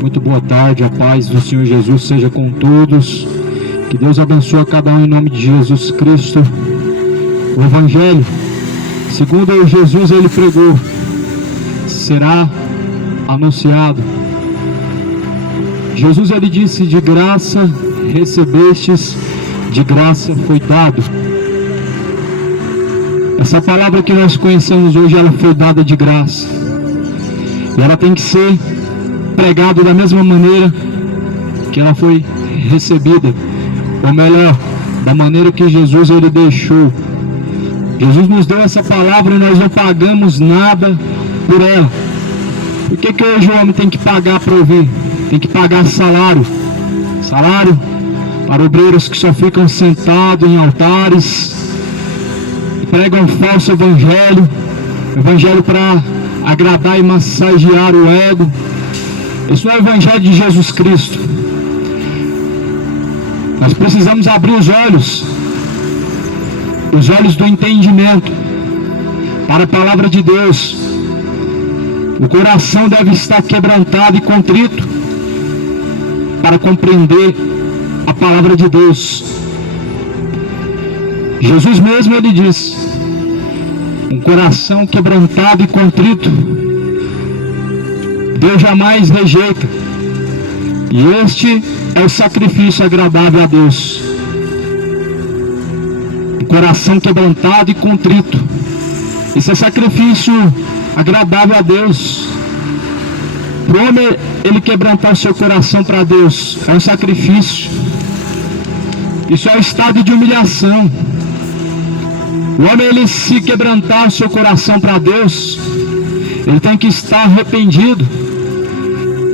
Muito boa tarde, a paz do Senhor Jesus seja com todos. Que Deus abençoe a cada um em nome de Jesus Cristo. O Evangelho, segundo Jesus ele pregou, será anunciado. Jesus ele disse: de graça recebestes, de graça foi dado. Essa palavra que nós conhecemos hoje, ela foi dada de graça. E ela tem que ser pregada da mesma maneira que ela foi recebida. Ou melhor, da maneira que Jesus ele deixou. Jesus nos deu essa palavra e nós não pagamos nada por ela. Por que hoje o homem tem que pagar para ouvir? Tem que pagar salário. Salário para obreiros que só ficam sentados em altares, pregam um falso evangelho, evangelho para agradar e massagear o ego. Esse não é o evangelho de Jesus Cristo. Nós precisamos abrir os olhos do entendimento para a palavra de Deus. O coração deve estar quebrantado e contrito para compreender a palavra de Deus. Jesus mesmo ele diz: um coração quebrantado e contrito Deus jamais rejeita, e este é o sacrifício agradável a Deus. Um coração quebrantado e contrito, esse é sacrifício agradável a Deus. Para o homem ele quebrantar o seu coração para Deus é um sacrifício. Isso é um estado de humilhação. O homem ele se quebrantar o seu coração para Deus, ele tem que estar arrependido.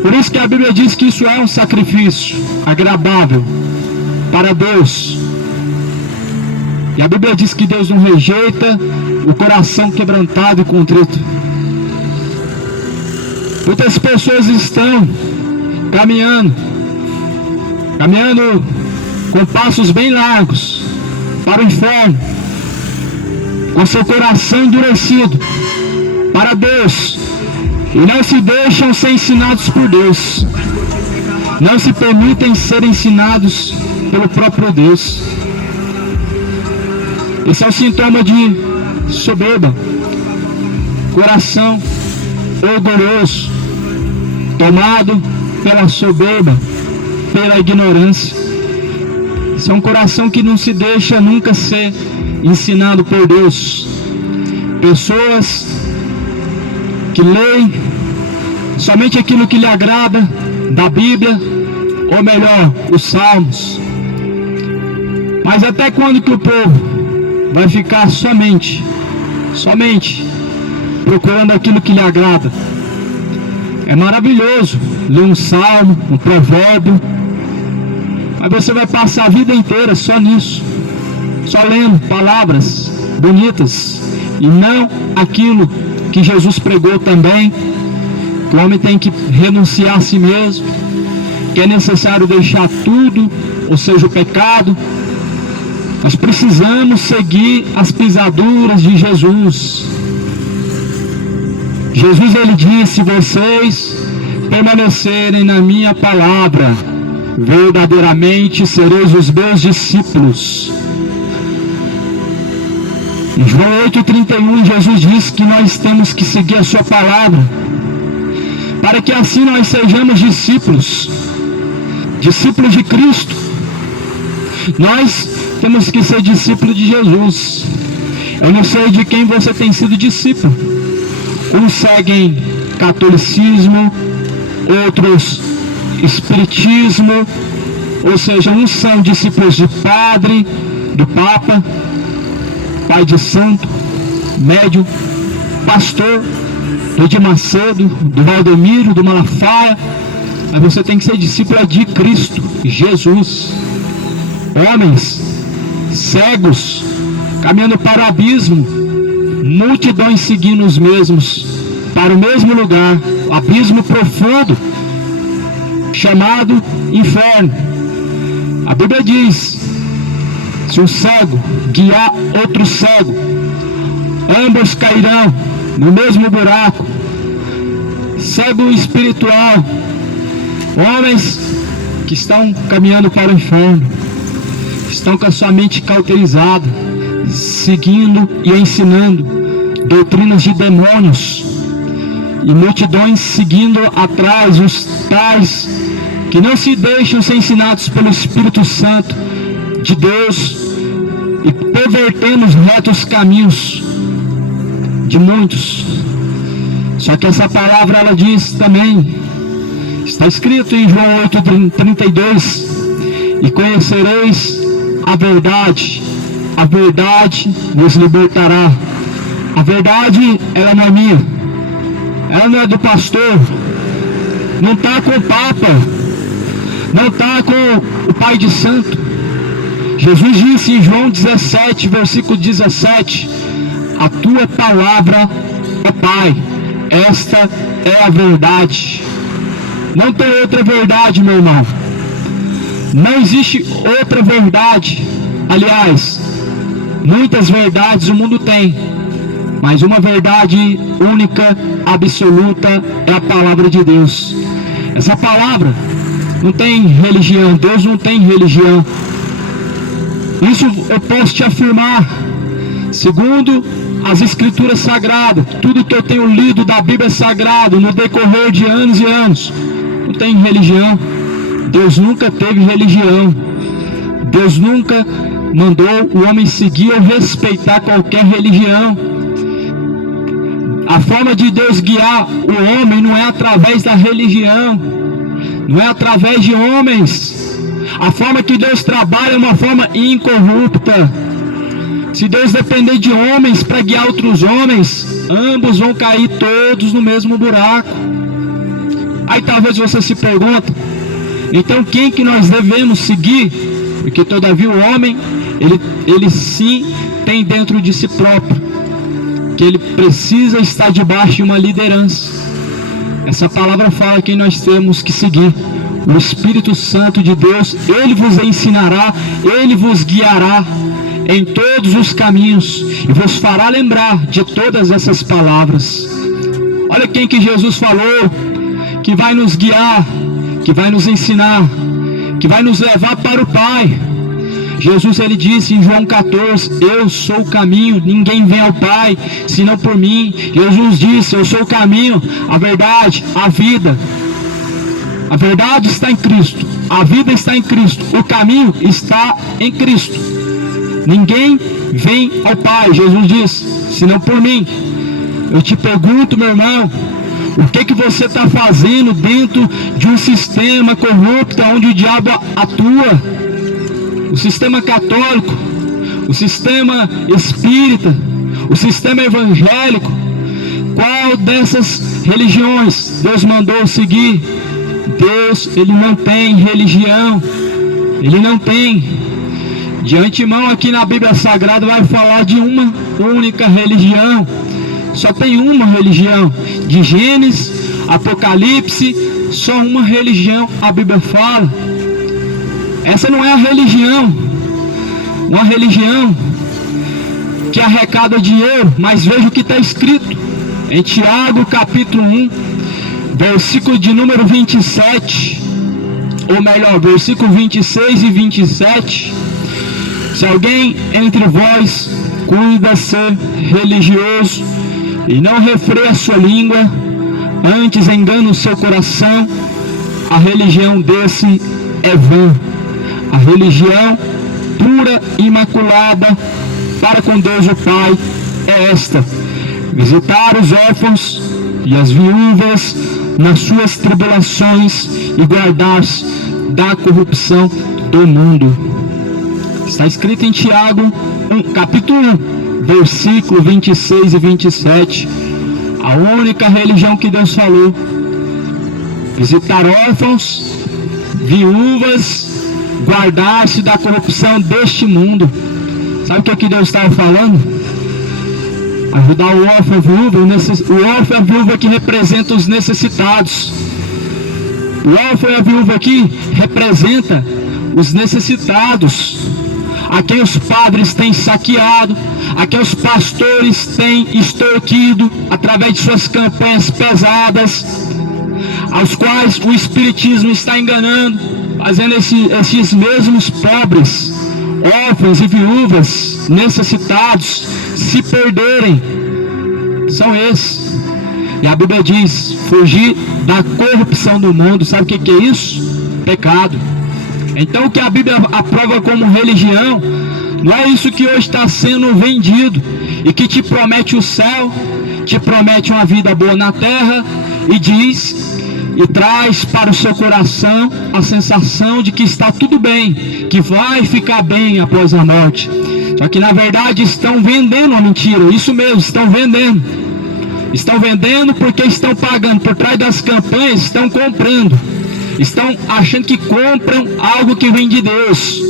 Por isso que a Bíblia diz que isso é um sacrifício agradável para Deus. E a Bíblia diz que Deus não rejeita o coração quebrantado e contrito. Muitas pessoas estão caminhando com passos bem largos para o inferno, com seu coração endurecido para Deus, e não se deixam ser ensinados por Deus, não se permitem ser ensinados pelo próprio Deus. Esse é o sintoma de soberba, coração orgulhoso, tomado pela soberba, pela ignorância. Esse é um coração que não se deixa nunca ser ensinado por Deus. Pessoas que leem somente aquilo que lhe agrada da Bíblia, ou melhor, os Salmos. Mas até quando que o povo vai ficar somente procurando aquilo que lhe agrada? É maravilhoso ler um salmo, um provérbio, mas você vai passar a vida inteira só nisso, só lendo palavras bonitas, e não aquilo que Jesus pregou também, que o homem tem que renunciar a si mesmo, que é necessário deixar tudo, ou seja, o pecado. Nós precisamos seguir as pisaduras de Jesus. Jesus ele disse: se vocês permanecerem na minha palavra, verdadeiramente sereis os meus discípulos. Em João 8,31, Jesus diz que nós temos que seguir a sua palavra, para que assim nós sejamos discípulos de Cristo. Nós temos que ser discípulos de Jesus. Eu não sei de quem você tem sido discípulo. Uns seguem catolicismo, outros espiritismo, ou seja, uns são discípulos de padre, do papa, pai de santo, médium, pastor, do Edir Macedo, do Valdemiro, do Malafaia. Mas você tem que ser discípulo de Cristo Jesus. Homens cegos caminhando para o abismo, multidões seguindo os mesmos para o mesmo lugar, o abismo profundo. chamado inferno. A Bíblia diz: se um cego guiar outro cego, ambos cairão no mesmo buraco. Cego espiritual, homens que estão caminhando para o inferno, estão com a sua mente cauterizada, seguindo e ensinando doutrinas de demônios, e multidões seguindo atrás os tais que não se deixam ser ensinados pelo Espírito Santo de Deus, e pervertendo os retos caminhos de muitos. Só que essa palavra, ela diz também, está escrito em João 8:32, e conhecereis a verdade vos libertará. A verdade, ela não é minha, ela não é do pastor, não está com o Papa, não está com o Pai de Santo. Jesus disse em João 17, versículo 17: a tua palavra, ó Pai, esta é a verdade. Não tem outra verdade, meu irmão. Não existe outra verdade. Aliás, muitas verdades o mundo tem, mas uma verdade única, absoluta, é a palavra de Deus. Essa palavra não tem religião. Deus não tem religião. Isso eu posso te afirmar, segundo as Escrituras Sagradas. Tudo que eu tenho lido da Bíblia Sagrada no decorrer de anos e anos, não tem religião. Deus nunca teve religião. Deus nunca mandou o homem seguir ou respeitar qualquer religião. A forma de Deus guiar o homem não é através da religião, não é através de homens. A forma que Deus trabalha é uma forma incorrupta. Se Deus depender de homens para guiar outros homens, ambos vão cair todos no mesmo buraco. Aí talvez você se pergunte: então quem que nós devemos seguir? Porque todavia o homem, ele sim tem dentro de si próprio que ele precisa estar debaixo de uma liderança. Essa palavra fala quem nós temos que seguir: o Espírito Santo de Deus. Ele vos ensinará, ele vos guiará em todos os caminhos e vos fará lembrar de todas essas palavras. Olha quem que Jesus falou que vai nos guiar, que vai nos ensinar, que vai nos levar para o Pai. Jesus, ele disse em João 14: eu sou o caminho, ninguém vem ao Pai senão por mim. Jesus disse: eu sou o caminho, a verdade, a vida. A verdade está em Cristo, a vida está em Cristo, o caminho está em Cristo. Ninguém vem ao Pai, Jesus disse, senão por mim. Eu te pergunto, meu irmão, o que você está fazendo dentro de um sistema corrupto onde o diabo atua? O sistema católico, o sistema espírita, o sistema evangélico. Qual dessas religiões Deus mandou seguir? Deus, ele não tem religião, ele não tem. De antemão aqui na Bíblia Sagrada vai falar de uma única religião. Só tem uma religião. De Gênesis, Apocalipse, só uma religião a Bíblia fala. Essa não é a religião. Uma religião que arrecada dinheiro, mas veja o que está escrito em Tiago capítulo 1, versículo de número 27, ou melhor, versículo 26 e 27. Se alguém entre vós cuida ser religioso e não refreia a sua língua, antes engana o seu coração, a religião desse é vã. A religião pura e imaculada para com Deus o Pai é esta: visitar os órfãos e as viúvas nas suas tribulações e guardar-se da corrupção do mundo. Está escrito em Tiago, capítulo 1, versículo 26 e 27. A única religião que Deus falou: visitar órfãos, viúvas, guardar-se da corrupção deste mundo. Sabe o que Deus estava falando? Ajudar o órfão, a viúva, o órfão e a viúva que representam os necessitados. O órfão e a viúva aqui representa os necessitados, a quem os padres têm saqueado, a quem os pastores têm extorquido através de suas campanhas pesadas, aos quais o espiritismo está enganando, fazendo esses mesmos pobres, órfãos e viúvas necessitados se perderem. São esses. E a Bíblia diz: fugir da corrupção do mundo. Sabe o que é isso? Pecado. Então o que a Bíblia aprova como religião não é isso que hoje está sendo vendido e que te promete o céu, te promete uma vida boa na terra e diz e traz para o seu coração a sensação de que está tudo bem, que vai ficar bem após a morte. Só que na verdade estão vendendo uma mentira. Isso mesmo, estão vendendo. Estão vendendo porque estão pagando. Por trás das campanhas estão comprando. Estão achando que compram algo que vem de Deus.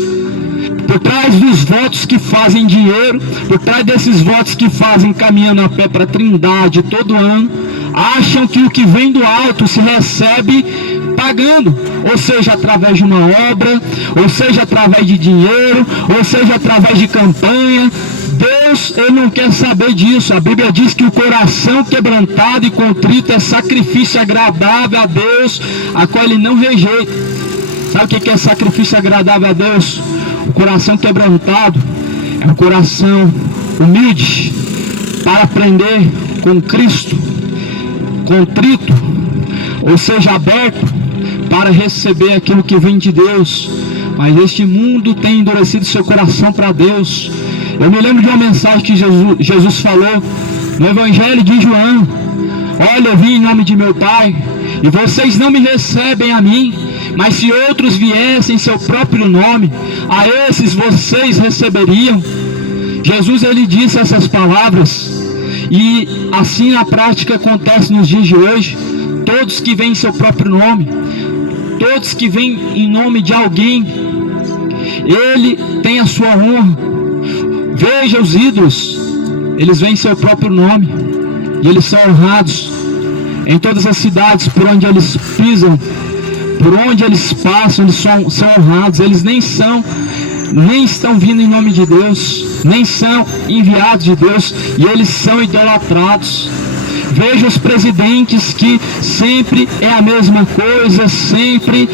Por trás dos votos que fazem dinheiro, por trás desses votos que fazem caminhando a pé para a Trindade todo ano, acham que o que vem do alto se recebe pagando, ou seja, através de uma obra, ou seja, através de dinheiro, ou seja, através de campanha. Deus, Ele não quer saber disso. A Bíblia diz que o coração quebrantado e contrito é sacrifício agradável a Deus, a qual Ele não rejeita. Sabe o que é sacrifício agradável a Deus? O coração quebrantado é um coração humilde para aprender com Cristo, contrito, ou seja, aberto para receber aquilo que vem de Deus. Mas este mundo tem endurecido seu coração para Deus. Eu me lembro de uma mensagem que Jesus falou no Evangelho de João: olha, eu vim em nome de meu Pai, e vocês não me recebem a mim, mas se outros viessem em seu próprio nome, a esses vocês receberiam. Jesus, ele disse essas palavras, e assim na prática acontece nos dias de hoje. Todos que vêm em seu próprio nome, todos que vêm em nome de alguém, ele tem a sua honra. Veja os ídolos, eles vêm em seu próprio nome, e eles são honrados em todas as cidades por onde eles pisam, por onde eles passam, eles são honrados. Eles nem estão vindo em nome de Deus, nem são enviados de Deus, e eles são idolatrados. Veja os presidentes, que sempre é a mesma coisa, sempre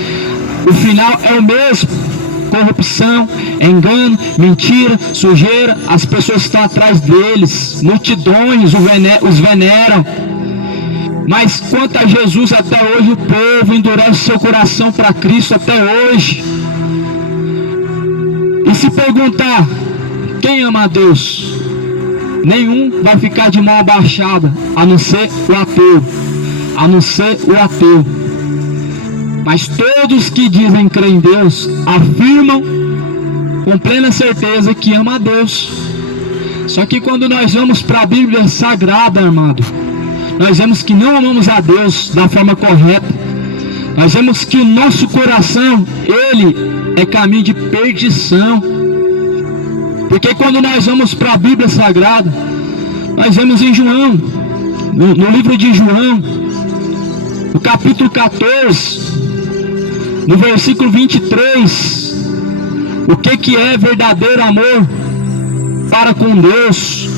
o final é o mesmo: corrupção, engano, mentira, sujeira. As pessoas estão atrás deles, multidões os veneram. Mas quanto a Jesus, até hoje o povo endurece seu coração para Cristo até hoje. E se perguntar quem ama a Deus, nenhum vai ficar de mão abaixada, a não ser o ateu, a não ser o ateu. Mas todos que dizem crer em Deus afirmam com plena certeza que ama a Deus. Só que quando nós vamos para a Bíblia Sagrada, amado, nós vemos que não amamos a Deus da forma correta. Nós vemos que o nosso coração, ele é caminho de perdição. Porque quando nós vamos para a Bíblia Sagrada, nós vemos em João, no livro de João, no capítulo 14, no versículo 23, o que é verdadeiro amor para com Deus.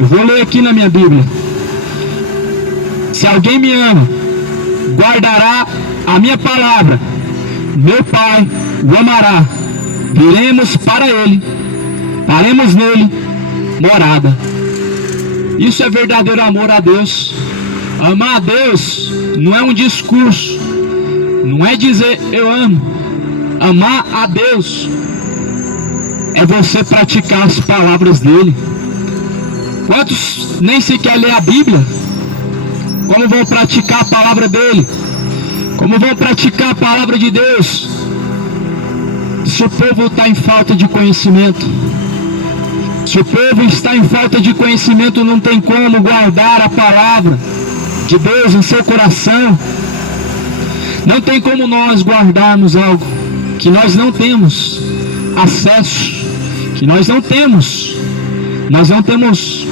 Eu vou ler aqui na minha Bíblia: se alguém me ama, guardará a minha palavra, meu Pai o amará, viremos para ele, faremos nele morada. Isso é verdadeiro amor a Deus. Amar a Deus não é um discurso, não é dizer eu amo. Amar a Deus é você praticar as palavras dele. Quantos nem sequer lê a Bíblia? Como vão praticar a palavra dele? Como vão praticar a palavra de Deus? Se o povo está em falta de conhecimento, se o povo está em falta de conhecimento, não tem como guardar a palavra de Deus em seu coração. Não tem como nós guardarmos algo que nós não temos acesso, que nós não temos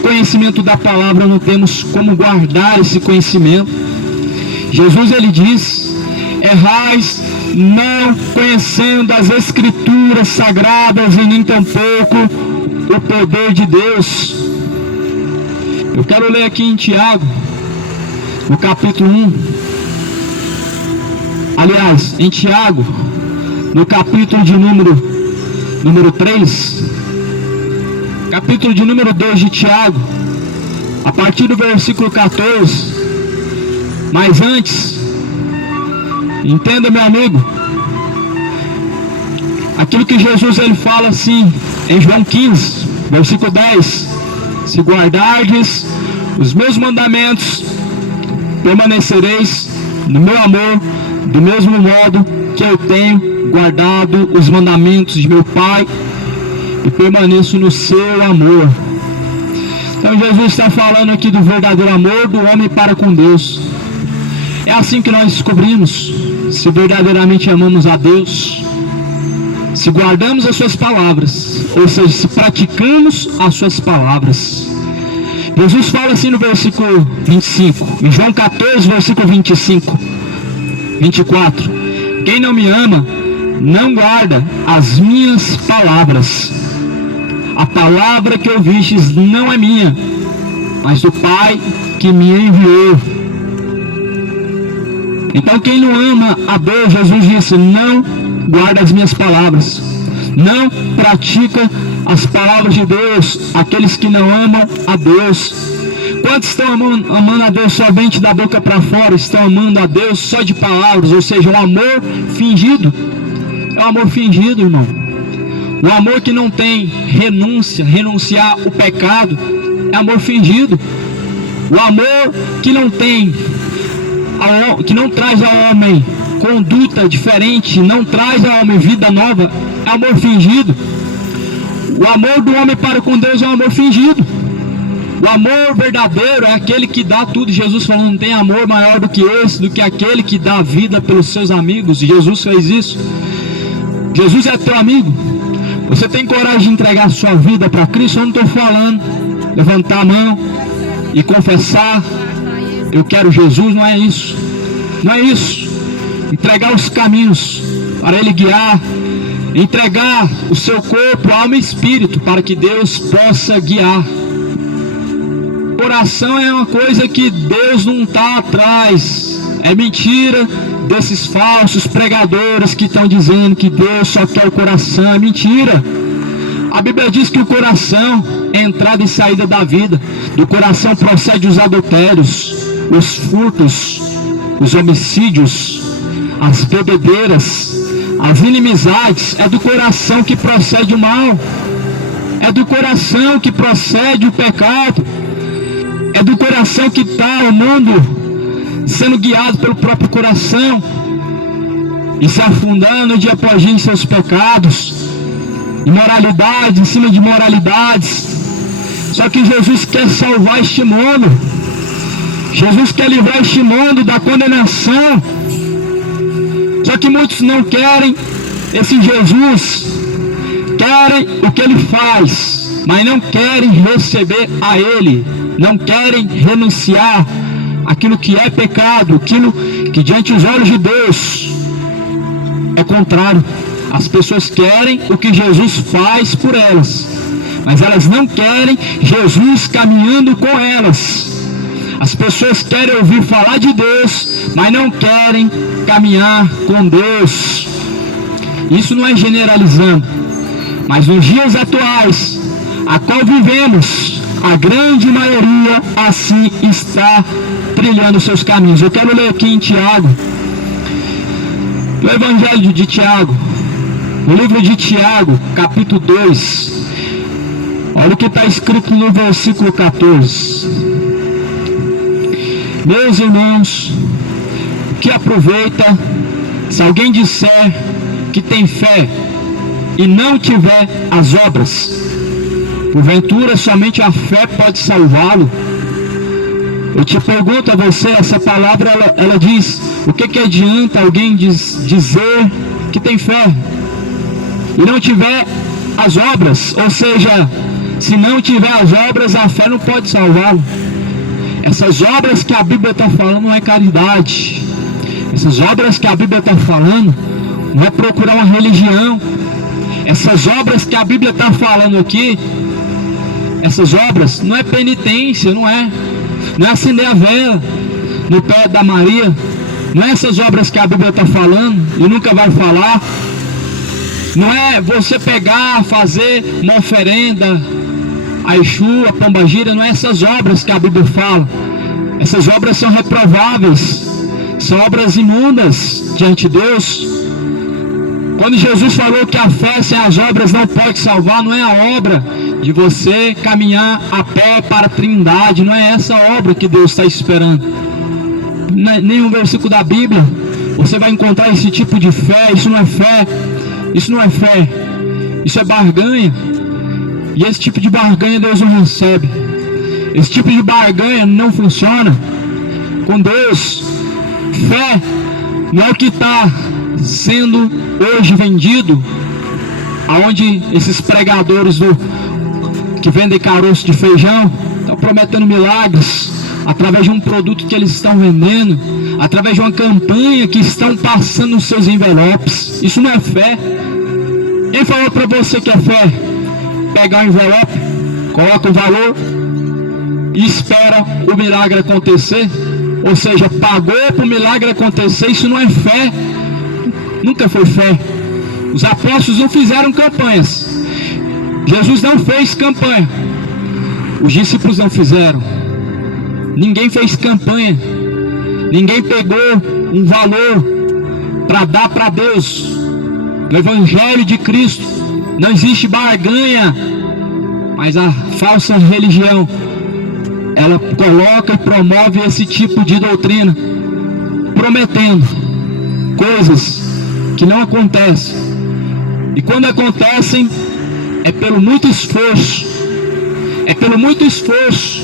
conhecimento da palavra, não temos como guardar esse conhecimento. Jesus ele diz: errais não conhecendo as Escrituras sagradas e nem tampouco o poder de Deus. Eu quero ler aqui em Tiago, no capítulo 1. Aliás, em Tiago, no capítulo de número 3, capítulo de número 2 de Tiago, a partir do versículo 14. Mas antes, entenda, meu amigo, aquilo que Jesus ele fala assim em João 15, versículo 10: se guardardes os meus mandamentos, permanecereis no meu amor, do mesmo modo que eu tenho guardado os mandamentos de meu Pai e permaneço no seu amor. Então Jesus está falando aqui do verdadeiro amor do homem para com Deus. É assim que nós descobrimos se verdadeiramente amamos a Deus, se guardamos as suas palavras, ou seja, se praticamos as suas palavras. Jesus fala assim no versículo 25, em João 14, versículo 24: quem não me ama, não guarda as minhas palavras. A palavra que ouvistes não é minha, mas do Pai que me enviou. Então quem não ama a Deus, Jesus disse, não guarda as minhas palavras, não pratica as palavras de Deus. Aqueles que não amam a Deus. Quantos estão amando a Deus somente da boca para fora? Estão amando a Deus só de palavras, ou seja, um amor fingido. É um amor fingido, irmão. O amor que não tem renunciar o pecado, é amor fingido. O amor que não tem, que não traz ao homem conduta diferente, não traz ao homem vida nova, é amor fingido. O amor do homem para com Deus é um amor fingido. O amor verdadeiro é aquele que dá tudo. Jesus falou, não tem amor maior do que esse, do que aquele que dá a vida pelos seus amigos. Jesus fez isso. Jesus é teu amigo. Você tem coragem de entregar a sua vida para Cristo? Eu não estou falando levantar a mão e confessar, eu quero Jesus, não é isso. Não é isso. Entregar os caminhos para Ele guiar, entregar o seu corpo, alma e espírito para que Deus possa guiar. Coração é uma coisa que Deus não está atrás. É mentira desses falsos pregadores que estão dizendo que Deus só quer o coração. É mentira. A Bíblia diz que o coração é entrada e saída da vida. Do coração procede os adultérios, os furtos, os homicídios, as bebedeiras, as inimizades. É do coração que procede o mal. É do coração que procede o pecado. É do coração que está o mundo sendo guiado pelo próprio coração e se afundando dia após dia em seus pecados, imoralidades em cima de imoralidades. Só que Jesus quer salvar este mundo. Jesus quer livrar este mundo da condenação. Só que muitos não querem esse Jesus, querem o que Ele faz, mas não querem receber a Ele, não querem renunciar aquilo que é pecado, aquilo que diante dos olhos de Deus é contrário. As pessoas querem o que Jesus faz por elas, mas elas não querem Jesus caminhando com elas. As pessoas querem ouvir falar de Deus, mas não querem caminhar com Deus. Isso não é generalizando, mas nos dias atuais, a qual vivemos, a grande maioria assim está trilhando seus caminhos. Eu quero ler aqui em Tiago, no Evangelho de Tiago, no livro de Tiago, capítulo 2. Olha o que está escrito no versículo 14. Meus irmãos, o que aproveita se alguém disser que tem fé e não tiver as obras? Porventura somente a fé pode salvá-lo? Eu te pergunto a você, essa palavra ela diz, o que adianta alguém dizer que tem fé e não tiver as obras? Ou seja, se não tiver as obras, a fé não pode salvá-lo. Essas obras que a Bíblia está falando não é caridade. Essas obras que a Bíblia está falando não é procurar uma religião. Essas obras que a Bíblia está falando aqui, essas obras não é penitência, não é acender a vela no pé da Maria. Não é essas obras que a Bíblia está falando e nunca vai falar. Não é você pegar, fazer uma oferenda a Exu, a Pombagira. Não é essas obras que a Bíblia fala. Essas obras são reprováveis, são obras imundas diante de Deus. Quando Jesus falou que a fé sem as obras não pode salvar, não é a obra de você caminhar a pé para a Trindade. Não é essa obra que Deus está esperando. Nenhum versículo da Bíblia você vai encontrar esse tipo de fé. Isso não é fé. Isso não é fé. Isso é barganha. E esse tipo de barganha Deus não recebe. Esse tipo de barganha não funciona com Deus. Fé não é o que está sendo hoje vendido, aonde esses pregadores que vendem caroço de feijão estão prometendo milagres através de um produto que eles estão vendendo, através de uma campanha que estão passando nos seus envelopes. Isso não é fé. Quem falou para você que é fé? Pegar o envelope, coloca o valor e espera o milagre acontecer. Ou seja, pagou para o milagre acontecer. Isso não é fé. Nunca foi fé. Os apóstolos não fizeram campanhas. Jesus não fez campanha. Os discípulos não fizeram. Ninguém fez campanha. Ninguém pegou um valor para dar para Deus. No Evangelho de Cristo não existe barganha. Mas a falsa religião, ela coloca e promove esse tipo de doutrina, prometendo coisas que não acontecem. E quando acontecem, é pelo muito esforço. É pelo muito esforço.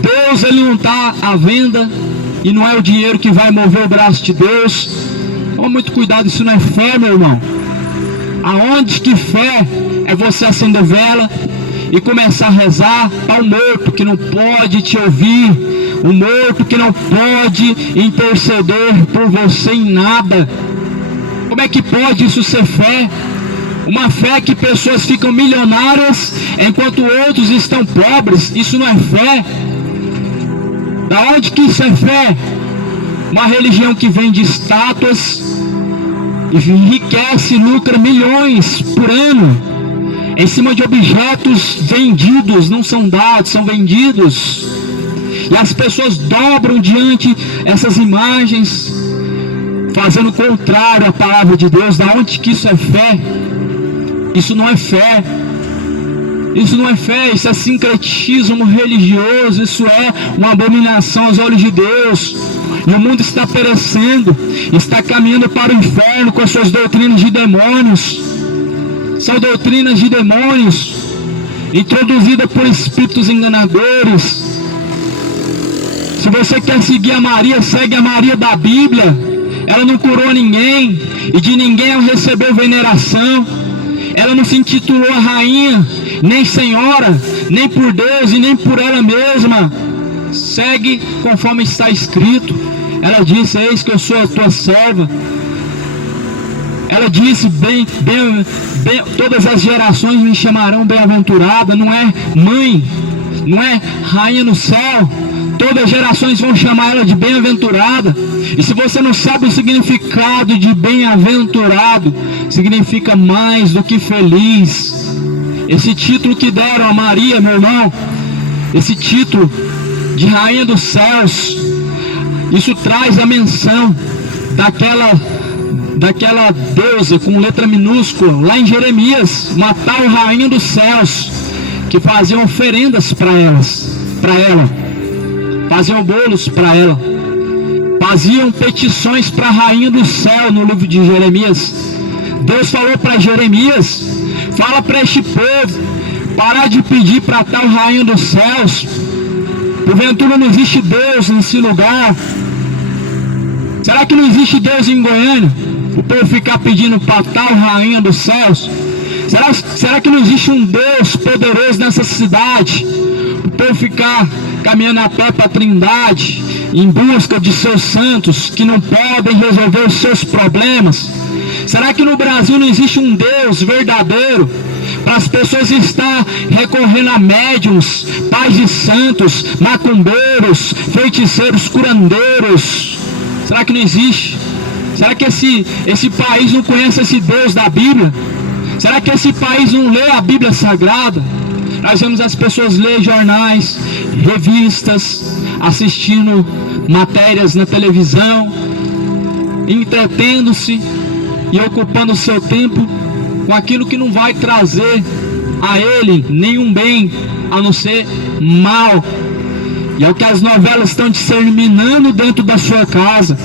Deus, ele não está à venda, e não é o dinheiro que vai mover o braço de Deus. Toma muito cuidado, isso não é fé, meu irmão. Aonde que fé é você acender vela e começar a rezar para o morto que não pode te ouvir, o morto que não pode interceder por você em nada. Como é que pode isso ser fé? Uma fé que pessoas ficam milionárias enquanto outros estão pobres. Isso não é fé. Da onde que isso é fé? Uma religião que vende estátuas e enriquece, lucra milhões por ano em cima de objetos vendidos. Não são dados, são vendidos. E as pessoas dobram diante essas imagens, fazendo o contrário à palavra de Deus. Da onde que isso é fé? Isso não é fé. Isso não é fé, isso é sincretismo religioso. Isso é uma abominação aos olhos de Deus. E o mundo está perecendo, está caminhando para o inferno com as suas doutrinas de demônios. São doutrinas de demônios, introduzidas por espíritos enganadores. Se você quer seguir a Maria, segue a Maria da Bíblia. Ela não curou ninguém, e de ninguém ela recebeu veneração. Ela não se intitulou a rainha, nem senhora, nem por Deus e nem por ela mesma. Segue conforme está escrito. Ela disse: eis que eu sou a tua serva. Ela disse: todas as gerações me chamarão bem-aventurada. Não é mãe, não é rainha no céu. Todas as gerações vão chamar ela de bem-aventurada. E se você não sabe o significado de bem-aventurado, significa mais do que feliz. Esse título que deram a Maria, meu irmão, esse título de rainha dos céus, isso traz a menção daquela deusa com letra minúscula lá em Jeremias, uma tal rainha dos céus, que faziam oferendas para ela, faziam bolos para ela, faziam petições para a rainha do céu. No livro de Jeremias, Deus falou para Jeremias: fala para este povo parar de pedir para tal rainha dos céus. Porventura não existe Deus nesse lugar? Será que não existe Deus em Goiânia? O povo ficar pedindo para tal rainha dos céus? Será que não existe um Deus poderoso nessa cidade? O povo ficar caminhando a pé para a Trindade, em busca de seus santos que não podem resolver os seus problemas? Será que no Brasil não existe um Deus verdadeiro para as pessoas estar recorrendo a médiums, pais de santos, macumbeiros, feiticeiros, curandeiros? Será que não existe? Será que esse país não conhece esse Deus da Bíblia? Será que esse país não lê a Bíblia Sagrada? Nós vemos as pessoas ler jornais, revistas, assistindo matérias na televisão, entretendo-se e ocupando o seu tempo com aquilo que não vai trazer a ele nenhum bem, a não ser mal. E é o que as novelas estão disseminando dentro da sua casa.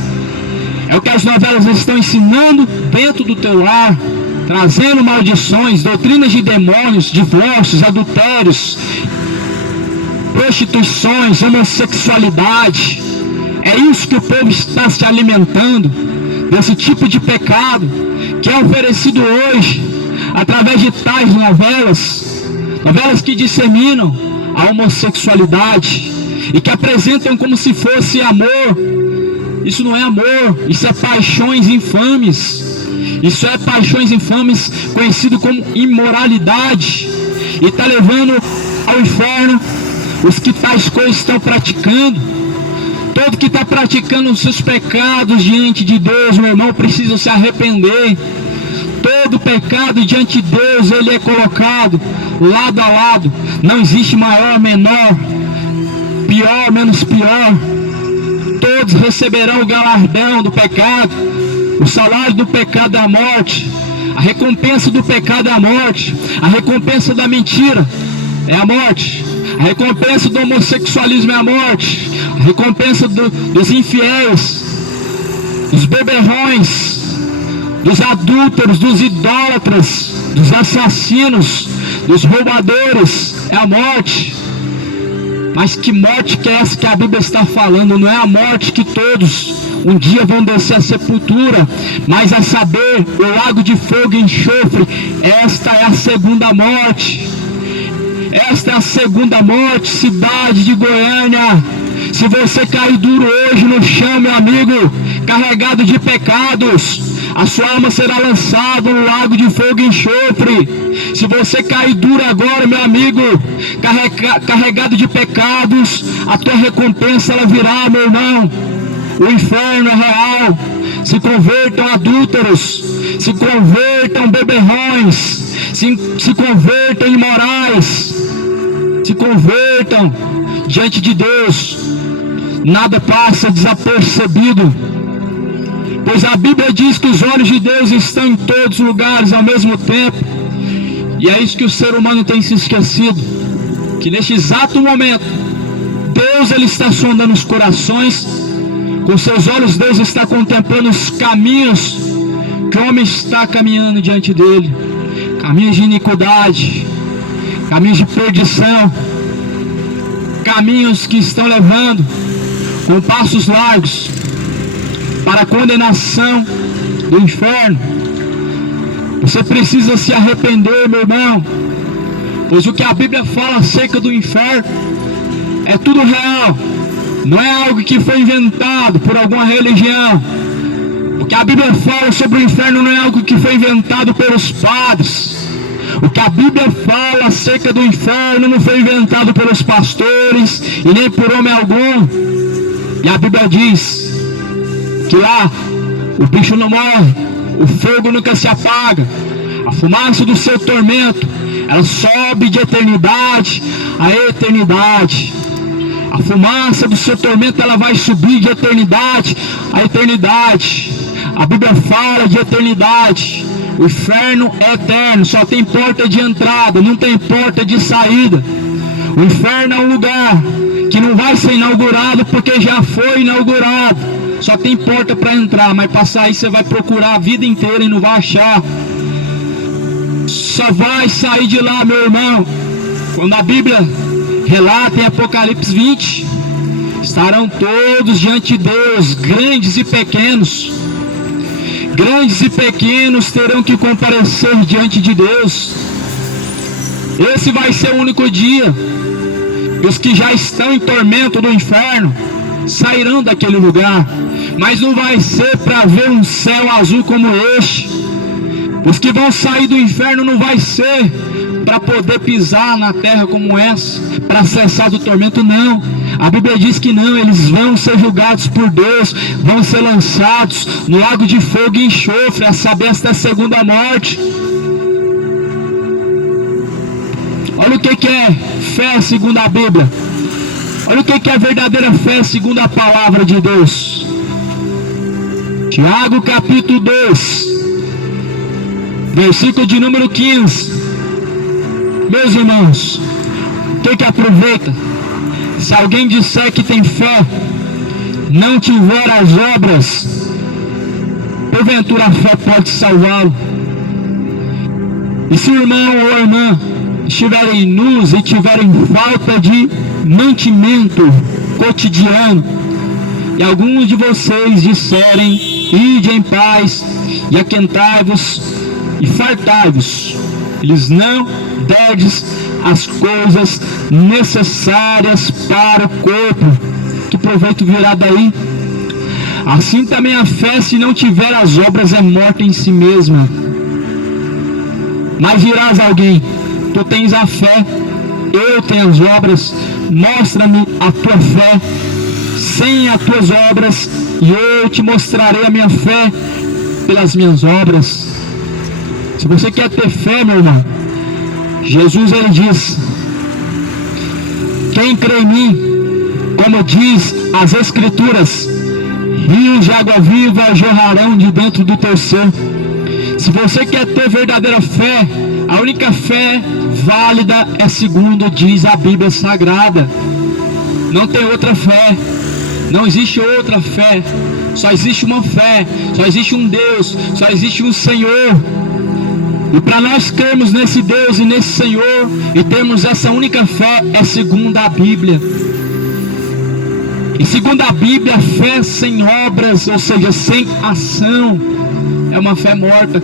É o que as novelas estão ensinando dentro do teu lar, trazendo maldições, doutrinas de demônios, divórcios, adultérios, prostituições, homossexualidade. É isso que o povo está se alimentando, desse tipo de pecado que é oferecido hoje através de tais novelas que disseminam a homossexualidade e que apresentam como se fosse amor. Isso não é amor, isso é paixões infames. Isso é paixões infames, conhecido como imoralidade, e está levando ao inferno os que tais coisas estão praticando. Todo que está praticando os seus pecados diante de Deus, meu irmão, precisa se arrepender. Todo pecado diante de Deus, ele é colocado lado a lado. Não existe maior, menor, pior, menos pior. Todos receberão o galardão do pecado. O salário do pecado é a morte. A recompensa do pecado é a morte. A recompensa da mentira é a morte. A recompensa do homossexualismo é a morte. A recompensa dos infiéis, dos beberrões, dos adúlteros, dos idólatras, dos assassinos, dos roubadores é a morte. Mas que morte que é essa que a Bíblia está falando? Não é a morte que todos um dia vão descer a sepultura, mas a saber, o lago de fogo e enxofre. Esta é a segunda morte. Esta é a segunda morte, cidade de Goiânia. Se você cair duro hoje no chão, meu amigo, carregado de pecados, a sua alma será lançada no lago de fogo e enxofre. Se você cair duro agora, meu amigo, carregado de pecados, a tua recompensa ela virá, meu irmão. O inferno é real. Se convertam adúlteros, se convertam beberrões, se convertam imorais, se convertam diante de Deus. Nada passa desapercebido, pois a Bíblia diz que os olhos de Deus estão em todos os lugares ao mesmo tempo. E é isso que o ser humano tem se esquecido, que neste exato momento Deus ele está sondando os corações. Com seus olhos Deus está contemplando os caminhos que o homem está caminhando diante dele, caminhos de iniquidade, caminhos de perdição, caminhos que estão levando com passos largos para a condenação do inferno. Você precisa se arrepender, meu irmão, pois o que a Bíblia fala acerca do inferno é tudo real. Não é algo que foi inventado por alguma religião. O que a Bíblia fala sobre o inferno não é algo que foi inventado pelos padres. O que a Bíblia fala acerca do inferno não foi inventado pelos pastores e nem por homem algum. E a Bíblia diz que lá o bicho não morre, o fogo nunca se apaga, a fumaça do seu tormento ela sobe de eternidade a eternidade. A fumaça do seu tormento ela vai subir de eternidade a eternidade. A Bíblia fala de eternidade. O inferno é eterno, só tem porta de entrada, não tem porta de saída. O inferno é um lugar que não vai ser inaugurado porque já foi inaugurado. Só tem porta para entrar, mas para sair você vai procurar a vida inteira e não vai achar. Só vai sair de lá, meu irmão, quando a Bíblia relata em Apocalipse 20, estarão todos diante de Deus, grandes e pequenos. Grandes e pequenos terão que comparecer diante de Deus. Esse vai ser o único dia E os que já estão em tormento do inferno sairão daquele lugar, mas não vai ser para ver um céu azul como este. Os que vão sair do inferno não vai ser para poder pisar na terra como essa, para cessar do tormento, não. A Bíblia diz que não, eles vão ser julgados por Deus, vão ser lançados no lago de fogo e enxofre, a saber, esta segunda morte. Olha o que é fé segundo a Bíblia. Olha o que é verdadeira fé segundo a palavra de Deus. Tiago capítulo 2, versículo de número 15. Meus irmãos, o que aproveita? Se alguém disser que tem fé, não tiver as obras, porventura a fé pode salvá-lo. E se o irmão ou a irmã estiverem nus e tiverem falta de mantimento cotidiano, e alguns de vocês disserem: ide em paz e aquentai-vos e fartai-vos, eles não derdes as coisas necessárias para o corpo, que proveito virá daí? Assim também a fé, se não tiver as obras, é morta em si mesma. Mas dirás a alguém: tu tens a fé, eu tenho as obras, mostra-me a tua fé sem as tuas obras, e eu te mostrarei a minha fé pelas minhas obras. Se você quer ter fé, meu irmão, Jesus, ele diz: quem crê em mim, como diz as Escrituras, rios de água viva jorrarão de dentro do teu ser. Se você quer ter verdadeira fé, a única fé válida é segundo diz a Bíblia Sagrada. Não tem outra fé, não existe outra fé, só existe uma fé, só existe um Deus, só existe um Senhor. E para nós crermos nesse Deus e nesse Senhor e termos essa única fé, é segundo a Bíblia. E segundo a Bíblia, fé sem obras, ou seja, sem ação, é uma fé morta.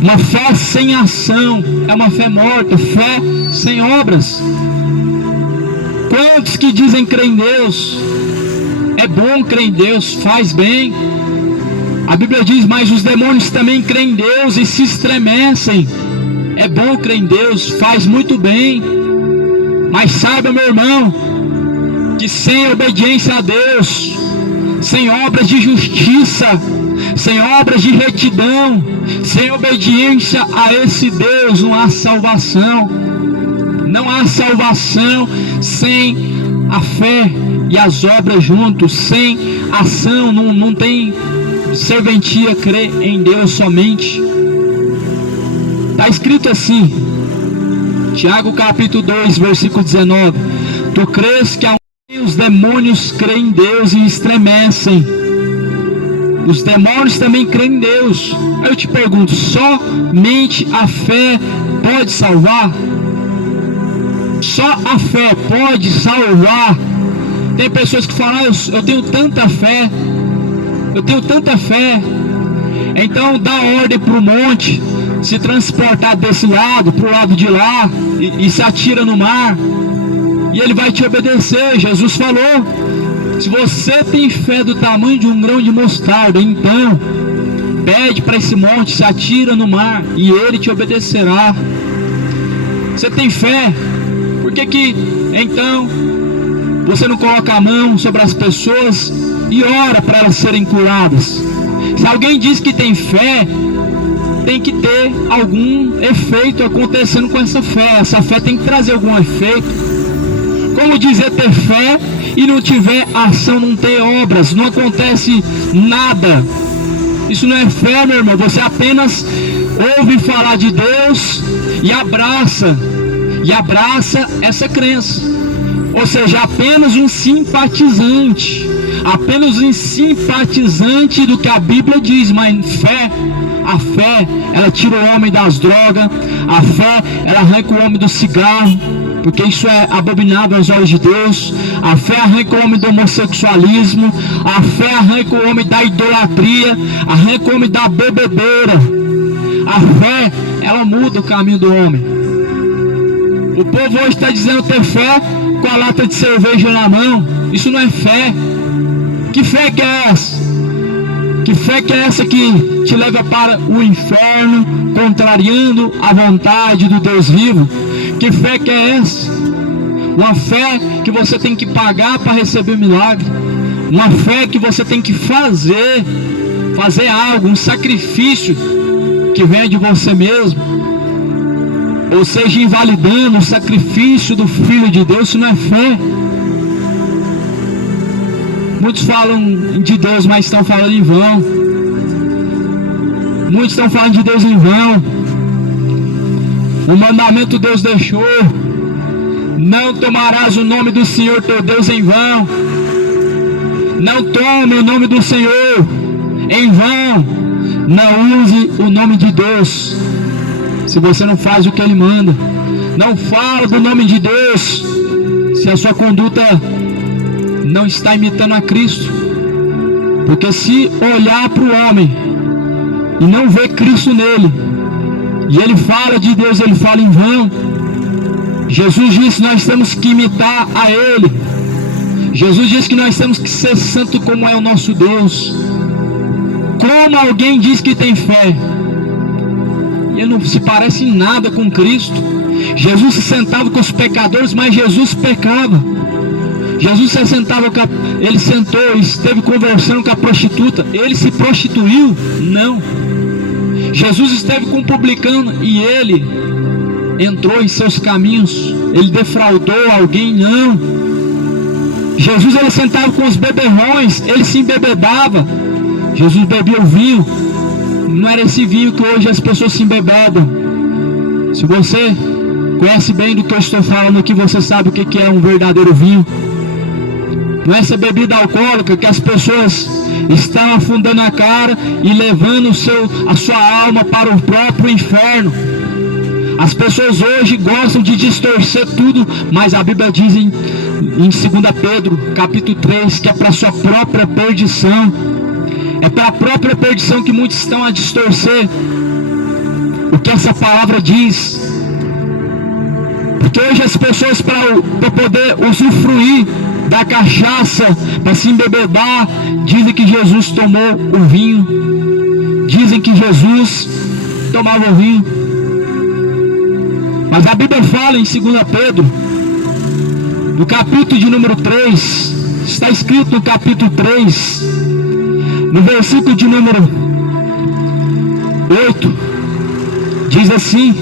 Uma fé sem ação é uma fé morta. Fé sem obras. Quantos que dizem crer em Deus? É bom crer em Deus, faz bem. A Bíblia diz: mas os demônios também creem em Deus e se estremecem. É bom crer em Deus, faz muito bem. Mas saiba, meu irmão, que sem obediência a Deus, sem obras de justiça, sem obras de retidão, sem obediência a esse Deus, não há salvação. Não há salvação sem a fé e as obras juntos. Sem ação não tem serventia, crer em Deus somente. Está escrito assim, Tiago capítulo 2, versículo 19: tu crês que os demônios creem em Deus e estremecem. Os demônios também creem em Deus. Eu te pergunto, somente a fé pode salvar? Só a fé pode salvar? Tem pessoas que falam: eu tenho tanta fé, eu tenho tanta fé. Então dá ordem para o monte se transportar desse lado para o lado de lá e se atira no mar, e ele vai te obedecer. Jesus falou: se você tem fé do tamanho de um grão de mostarda, então pede para esse monte, se atira no mar, e ele te obedecerá. Você tem fé? Por que então você não coloca a mão sobre as pessoas e ora para elas serem curadas? Se alguém diz que tem fé, tem que ter algum efeito acontecendo com essa fé. Essa fé tem que trazer algum efeito. Como dizer ter fé e não tiver ação, não ter obras, não acontece nada? Isso não é fé, meu irmão. Você apenas ouve falar de Deus e abraça essa crença. Ou seja, apenas um simpatizante, do que a Bíblia diz. Mas a fé, ela tira o homem das drogas. A fé, ela arranca o homem do cigarro, porque isso é abominável aos olhos de Deus. A fé arranca o homem do homossexualismo. A fé arranca o homem da idolatria, arranca o homem da bebedeira. A fé, ela muda o caminho do homem. O povo hoje está dizendo ter fé com a lata de cerveja na mão. Isso não é fé. Que fé que é essa? Que fé que é essa que te leva para o inferno, contrariando a vontade do Deus vivo? Que fé que é essa? Uma fé que você tem que pagar para receber milagre. Uma fé que você tem que fazer algo, um sacrifício que venha de você mesmo. Ou seja, invalidando o sacrifício do Filho de Deus. Isso não é fé. Muitos falam de Deus, mas estão falando em vão. Muitos estão falando de Deus em vão. O mandamento Deus deixou: não tomarás o nome do Senhor teu Deus em vão. Não tome o nome do Senhor em vão. Não use o nome de Deus se você não faz o que Ele manda. Não fala do nome de Deus se a sua conduta não está imitando a Cristo. Porque se olhar para o homem e não ver Cristo nele, e ele fala de Deus, ele fala em vão. Jesus disse: nós temos que imitar a Ele. Jesus disse que nós temos que ser santo como é o nosso Deus. Como alguém diz que tem fé e ele não se parece em nada com Cristo? Jesus se sentava com os pecadores, mas Jesus pecava. Jesus se sentava, ele sentou e esteve conversando com a prostituta. Ele se prostituiu? Não. Jesus esteve com um publicano e ele entrou em seus caminhos. Ele defraudou alguém? Não. Jesus, ele sentava com os beberrões, ele se embebedava. Jesus bebia o vinho. Não era esse vinho que hoje as pessoas se embebedam. Se você conhece bem do que eu estou falando aqui, você sabe o que é um verdadeiro vinho. Não é essa bebida alcoólica que as pessoas estão afundando a cara e levando a sua alma para o próprio inferno. As pessoas hoje gostam de distorcer tudo, mas a Bíblia diz em 2 Pedro, capítulo 3, que é para a sua própria perdição. É para a própria perdição que muitos estão a distorcer o que essa palavra diz. Porque hoje as pessoas, para poder usufruir da cachaça, para se embebedar, dizem que Jesus tomou o vinho. Dizem que Jesus tomava o vinho. Mas a Bíblia fala em 2 Pedro, no capítulo de número 3, está escrito no capítulo 3, no versículo de número 8, diz assim,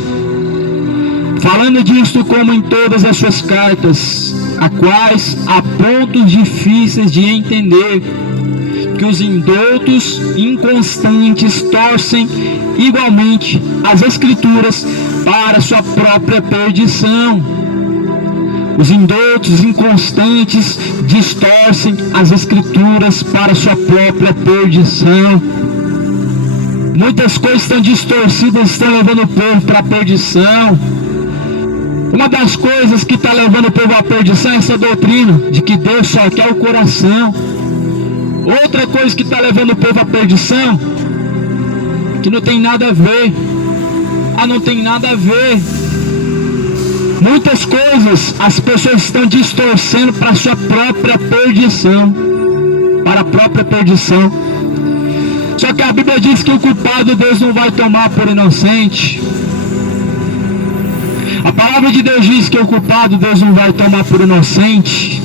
falando disto como em todas as suas cartas, a quais há pontos difíceis de entender, que os indoutos inconstantes torcem igualmente as Escrituras para sua própria perdição. Os indoutos inconstantes distorcem as Escrituras para sua própria perdição. Muitas coisas estão distorcidas, estão levando o povo para a perdição. Uma das coisas que está levando o povo à perdição é essa doutrina de que Deus só quer o coração. Outra coisa que está levando o povo à perdição, que não tem nada a ver. Não tem nada a ver. Muitas coisas as pessoas estão distorcendo para a sua própria perdição. Para a própria perdição. Só que a Bíblia diz que o culpado Deus não vai tomar por inocente. A palavra de Deus diz que o culpado Deus não vai tomar por inocente.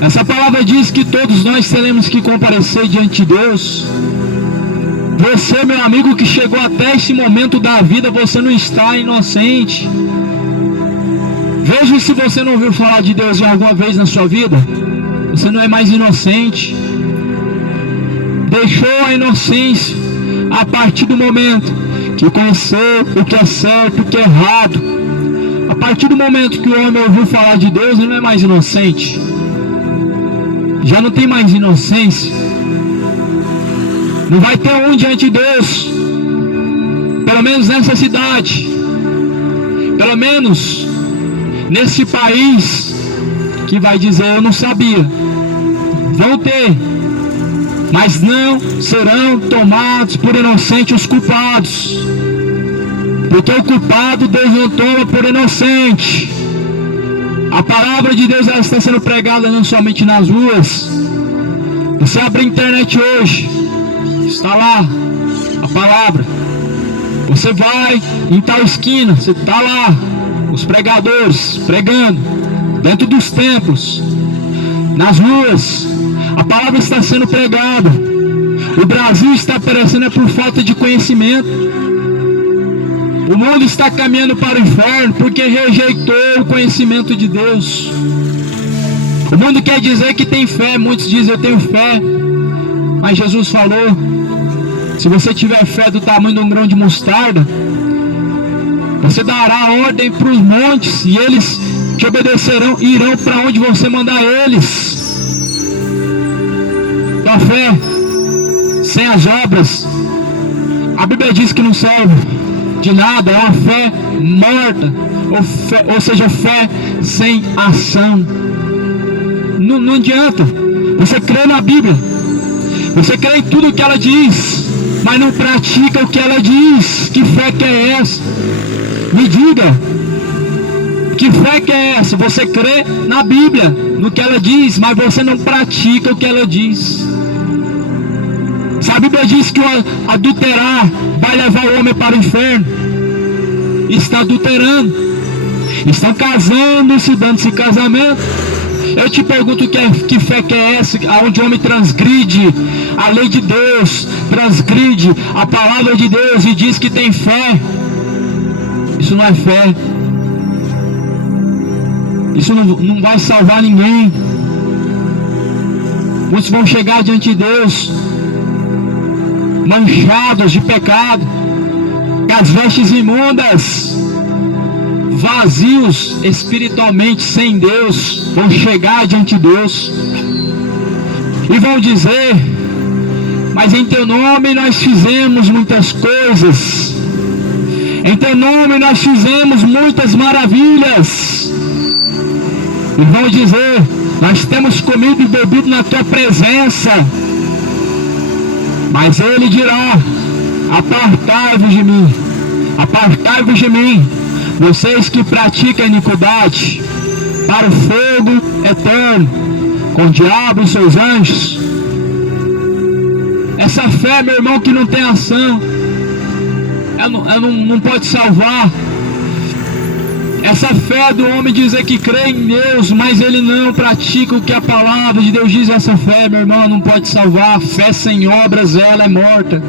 Essa palavra diz que todos nós teremos que comparecer diante de Deus. Você, meu amigo, que chegou até esse momento da vida, você não está inocente. Veja se você não ouviu falar de Deus alguma vez na sua vida. Você não é mais inocente. Deixou a inocência a partir do momento que conheceu o que é certo, o que é errado. A partir do momento que o homem ouviu falar de Deus, ele não é mais inocente. Já não tem mais inocência. Não vai ter um diante de Deus. Pelo menos nessa cidade. Pelo menos nesse país, que vai dizer: eu não sabia. Vão ter, mas não serão tomados por inocentes os culpados. Porque o culpado Deus não toma por inocente. A palavra de Deus ela está sendo pregada não somente nas ruas. Você abre a internet hoje, está lá a palavra. Você vai em tal esquina, você está lá, os pregadores pregando, dentro dos templos, nas ruas, a palavra está sendo pregada. O Brasil está perecendo por falta de conhecimento. O mundo está caminhando para o inferno porque rejeitou o conhecimento de Deus. O mundo quer dizer que tem fé, muitos dizem eu tenho fé, mas Jesus falou, se você tiver fé do tamanho de um grão de mostarda, você dará ordem para os montes e eles te obedecerão e irão para onde você mandar eles. Então a fé sem as obras, a Bíblia diz que não serve de nada, é uma fé morta, ou seja, fé sem ação. Não adianta, você crê na Bíblia, você crê em tudo o que ela diz, mas não pratica o que ela diz. Que fé que é essa? Me diga, que fé que é essa? Você crê na Bíblia, no que ela diz, mas você não pratica o que ela diz. Se a Bíblia diz que o adulterar vai levar o homem para o inferno, está adulterando, estão casando-se, dando-se casamento. Eu te pergunto que fé que é essa, onde o homem transgride a lei de Deus, transgride a palavra de Deus e diz que tem fé. Isso não é fé. Isso não vai salvar ninguém. Muitos vão chegar diante de Deus manchados de pecado, com as vestes imundas, vazios espiritualmente, sem Deus. Vão chegar diante de Deus e vão dizer, mas em teu nome nós fizemos muitas coisas, em teu nome nós fizemos muitas maravilhas. E vão dizer, nós temos comido e bebido na tua presença. Mas ele dirá, apartai-vos de mim, apartai-vos de mim, vocês que praticam iniquidade, para o fogo eterno, com o diabo e seus anjos. Essa fé, meu irmão, que não tem ação, ela não pode salvar. Essa fé do homem dizer que crê em Deus, mas ele não pratica o que a palavra de Deus diz. Essa fé, meu irmão, não pode salvar. Fé sem obras, ela é morta.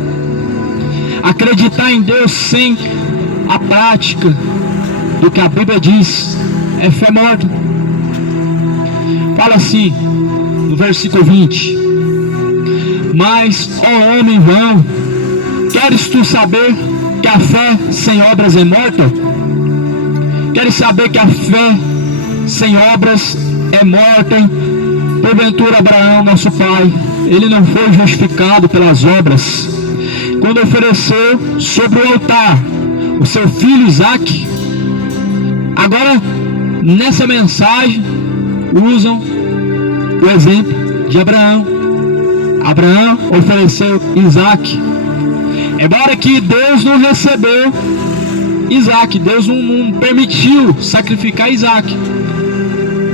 Acreditar em Deus sem a prática do que a Bíblia diz é fé morta. Fala assim, no versículo 20: mas, ó homem vão, queres tu saber que a fé sem obras é morta? Queres saber que a fé sem obras é morta? Porventura Abraão, nosso pai, ele não foi justificado pelas obras, quando ofereceu sobre o altar o seu filho Isaque? Agora, nessa mensagem, usam o exemplo de Abraão. Abraão ofereceu Isaque, embora que Deus não recebeu Isaque, Deus não permitiu sacrificar Isaque.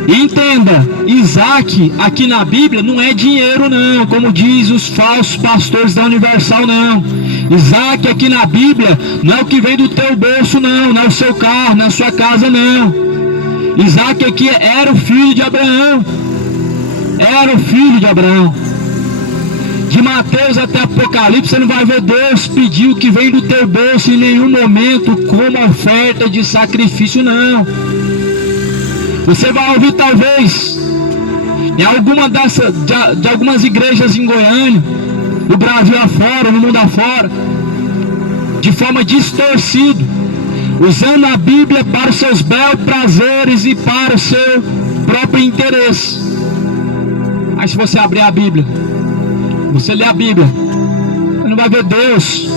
E entenda, Isaque aqui na Bíblia não é dinheiro não, como diz os falsos pastores da Universal, não. Isaque aqui na Bíblia não é o que vem do teu bolso não, não é o seu carro, não é a sua casa não. Isaque aqui era o filho de Abraão, era o filho de Abraão. De Mateus até Apocalipse, você não vai ver Deus pedir o que vem do teu bolso em nenhum momento como oferta de sacrifício, não. Você vai ouvir talvez em alguma de algumas igrejas em Goiânia, no Brasil afora, no mundo afora, de forma distorcida, usando a Bíblia para os seus belos prazeres e para o seu próprio interesse. Mas se você abrir a Bíblia, você lê a Bíblia, você não vai ver Deus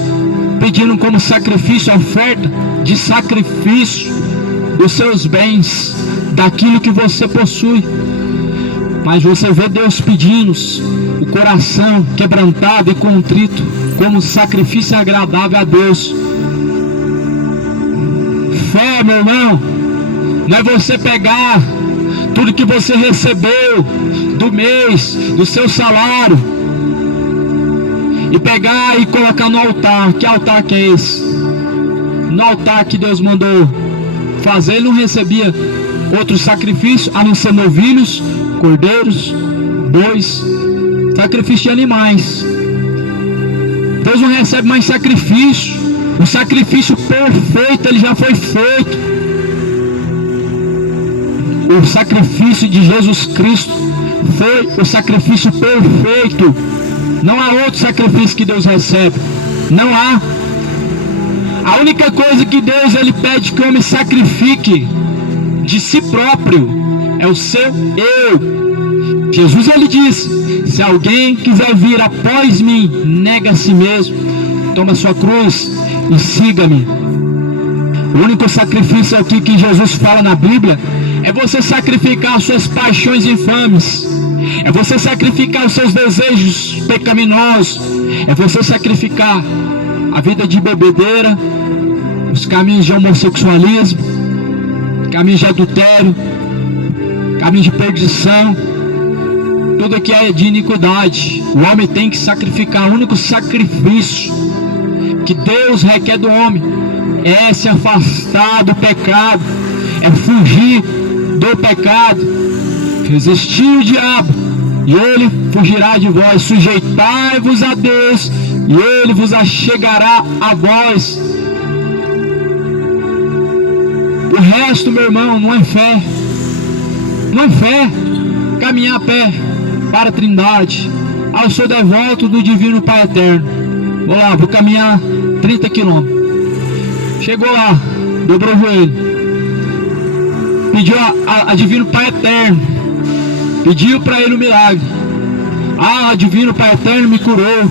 pedindo como sacrifício, oferta de sacrifício dos seus bens, daquilo que você possui. Mas você vê Deus pedindo o coração quebrantado e contrito como sacrifício agradável a Deus. meu irmão, não é você pegar tudo que você recebeu do mês, do seu salário, e pegar e colocar no altar. Que altar que é esse? No altar que Deus mandou fazer, ele não recebia outro sacrifício a não ser novilhos, cordeiros, bois, sacrifício de animais. Deus não recebe mais sacrifício. O sacrifício perfeito, ele já foi feito. O sacrifício de Jesus Cristo foi o sacrifício perfeito. Não há outro sacrifício que Deus recebe. Não há. A única coisa que Deus ele pede que o homem sacrifique de si próprio é o seu eu. Jesus ele disse: se alguém quiser vir após mim, nega a si mesmo, toma sua cruz e siga-me. O único sacrifício aqui que Jesus fala na Bíblia é você sacrificar as suas paixões infames, é você sacrificar os seus desejos pecaminosos, é você sacrificar a vida de bebedeira, os caminhos de homossexualismo, caminhos de adultério, caminhos de perdição, tudo que é de iniquidade. O homem tem que sacrificar. O único sacrifício que Deus requer do homem é se afastar do pecado, é fugir do pecado, resistir o diabo e ele fugirá de vós. Sujeitai-vos a Deus e ele vos achegará a vós. O resto, meu irmão, não é fé. Não é fé. Caminhar a pé para a Trindade. Eu sou devoto do Divino Pai Eterno. Vou lá, vou caminhar 30 quilômetros. Chegou lá, dobrou o joelho, pediu a Divino Pai Eterno, pediu para ele o milagre. A Divino Pai Eterno me curou,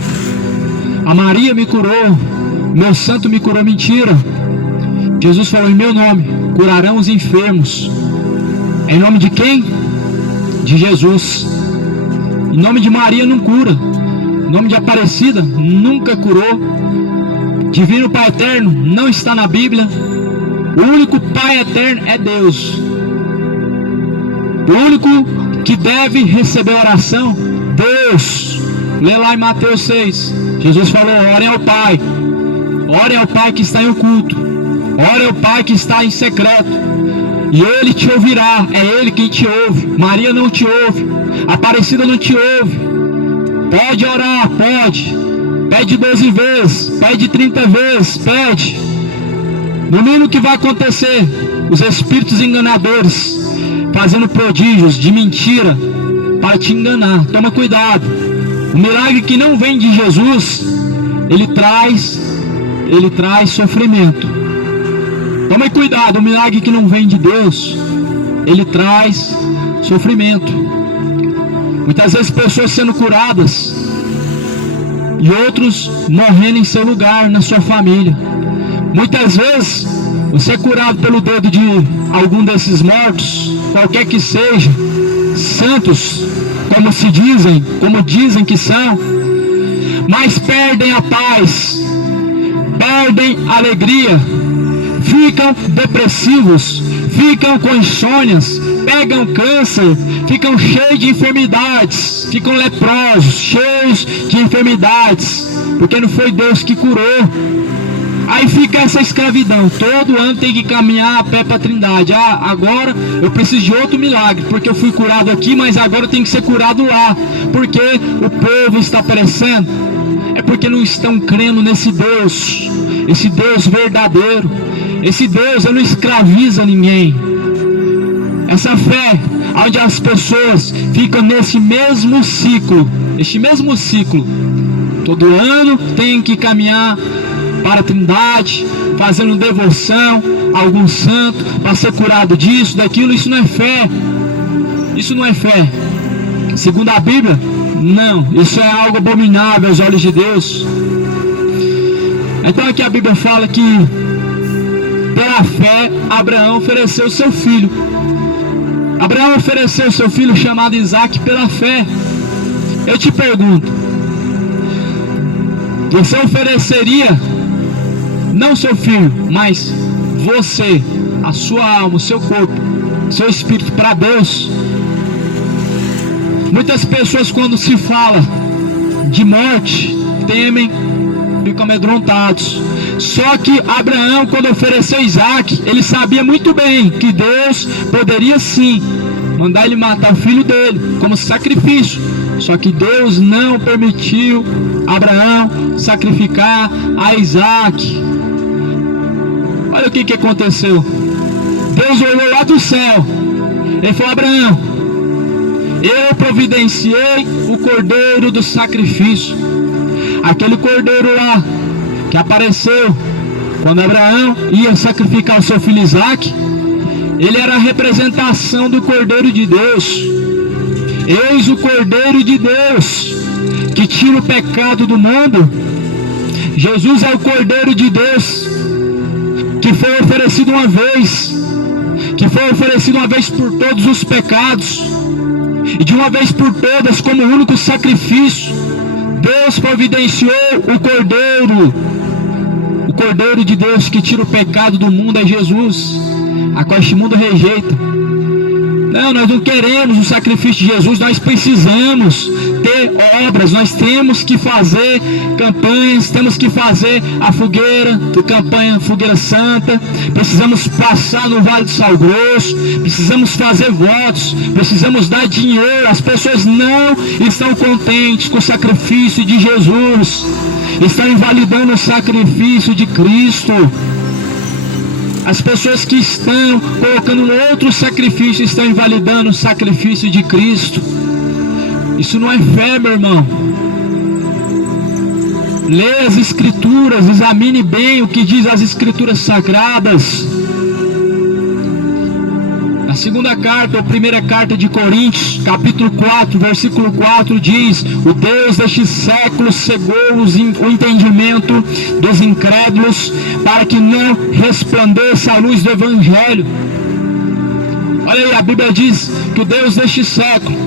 a Maria me curou, meu santo me curou. Mentira. Jesus falou: em meu nome curarão os enfermos. Em nome de quem? De Jesus. Em nome de Maria não cura. Em nome de Aparecida nunca curou. Divino Pai Eterno não está na Bíblia. O único Pai Eterno é Deus. O único que deve receber oração, Deus. Lê lá em Mateus 6. Jesus falou: orem ao Pai. Orem ao Pai que está em oculto. Orem ao Pai que está em secreto. E Ele te ouvirá. É Ele quem te ouve. Maria não te ouve. Aparecida não te ouve. Pode orar, pode. Pede 12 vezes, pede 30 vezes, pede. No mínimo que vai acontecer, os espíritos enganadores fazendo prodígios de mentira para te enganar. Toma cuidado. O milagre que não vem de Jesus, ele traz sofrimento. Tome cuidado. O milagre que não vem de Deus, ele traz sofrimento. Muitas vezes pessoas sendo curadas e outros morrendo em seu lugar, na sua família. Muitas vezes você é curado pelo dedo de algum desses mortos, qualquer que seja, santos, como dizem que são, mas perdem a paz, perdem a alegria, ficam depressivos, ficam com insônias, pegam câncer, ficam cheios de enfermidades, ficam leprosos, cheios de enfermidades, porque não foi Deus que curou. Aí fica essa escravidão. Todo ano tem que caminhar a pé para a Trindade. Agora eu preciso de outro milagre, porque eu fui curado aqui, mas agora eu tenho que ser curado lá, porque o povo está perecendo. É porque não estão crendo nesse Deus, esse Deus verdadeiro. Esse Deus ele não escraviza ninguém. Essa fé, onde as pessoas ficam nesse mesmo ciclo, todo ano tem que caminhar para a Trindade, fazendo devoção a algum santo, para ser curado disso, daquilo. Isso não é fé. Isso não é fé. Segundo a Bíblia, não. Isso é algo abominável aos olhos de Deus. Então aqui a Bíblia fala que pela fé Abraão ofereceu seu filho. Abraão ofereceu seu filho chamado Isaac pela fé. Eu te pergunto, você ofereceria não seu filho, mas você a sua alma, o seu corpo, seu espírito para Deus. Muitas pessoas, quando se fala de morte, temem, ficam amedrontados. Só que Abraão, quando ofereceu Isaac, ele sabia muito bem que Deus poderia sim mandar ele matar o filho dele como sacrifício. Só que Deus não permitiu Abraão sacrificar a Isaac. Olha o que aconteceu. Deus olhou lá do céu. Ele falou: Abraão, eu providenciei o cordeiro do sacrifício. Aquele cordeiro lá que apareceu quando Abraão ia sacrificar o seu filho Isaac, ele era a representação do Cordeiro de Deus. Eis o Cordeiro de Deus que tira o pecado do mundo. Jesus é o Cordeiro de Deus que foi oferecido uma vez, por todos os pecados, e de uma vez por todas como único sacrifício. Deus providenciou o Cordeiro de Deus que tira o pecado do mundo, é Jesus, a qual este mundo rejeita. Não, nós não queremos o sacrifício de Jesus, nós precisamos ter obras, nós temos que fazer campanhas, temos que fazer a fogueira, a campanha Fogueira Santa, precisamos passar no Vale do Sal Grosso, precisamos fazer votos, precisamos dar dinheiro. As pessoas não estão contentes com o sacrifício de Jesus, estão invalidando o sacrifício de Cristo. As pessoas que estão colocando um outro sacrifício estão invalidando o sacrifício de Cristo. Isso não é fé, meu irmão. Leia as Escrituras, examine bem o que diz as Escrituras Sagradas. A segunda carta, ou primeira carta de Coríntios, capítulo 4, versículo 4 diz: o Deus deste século cegou o entendimento dos incrédulos, para que não resplandeça a luz do Evangelho. Olha aí, a Bíblia diz que o Deus deste século,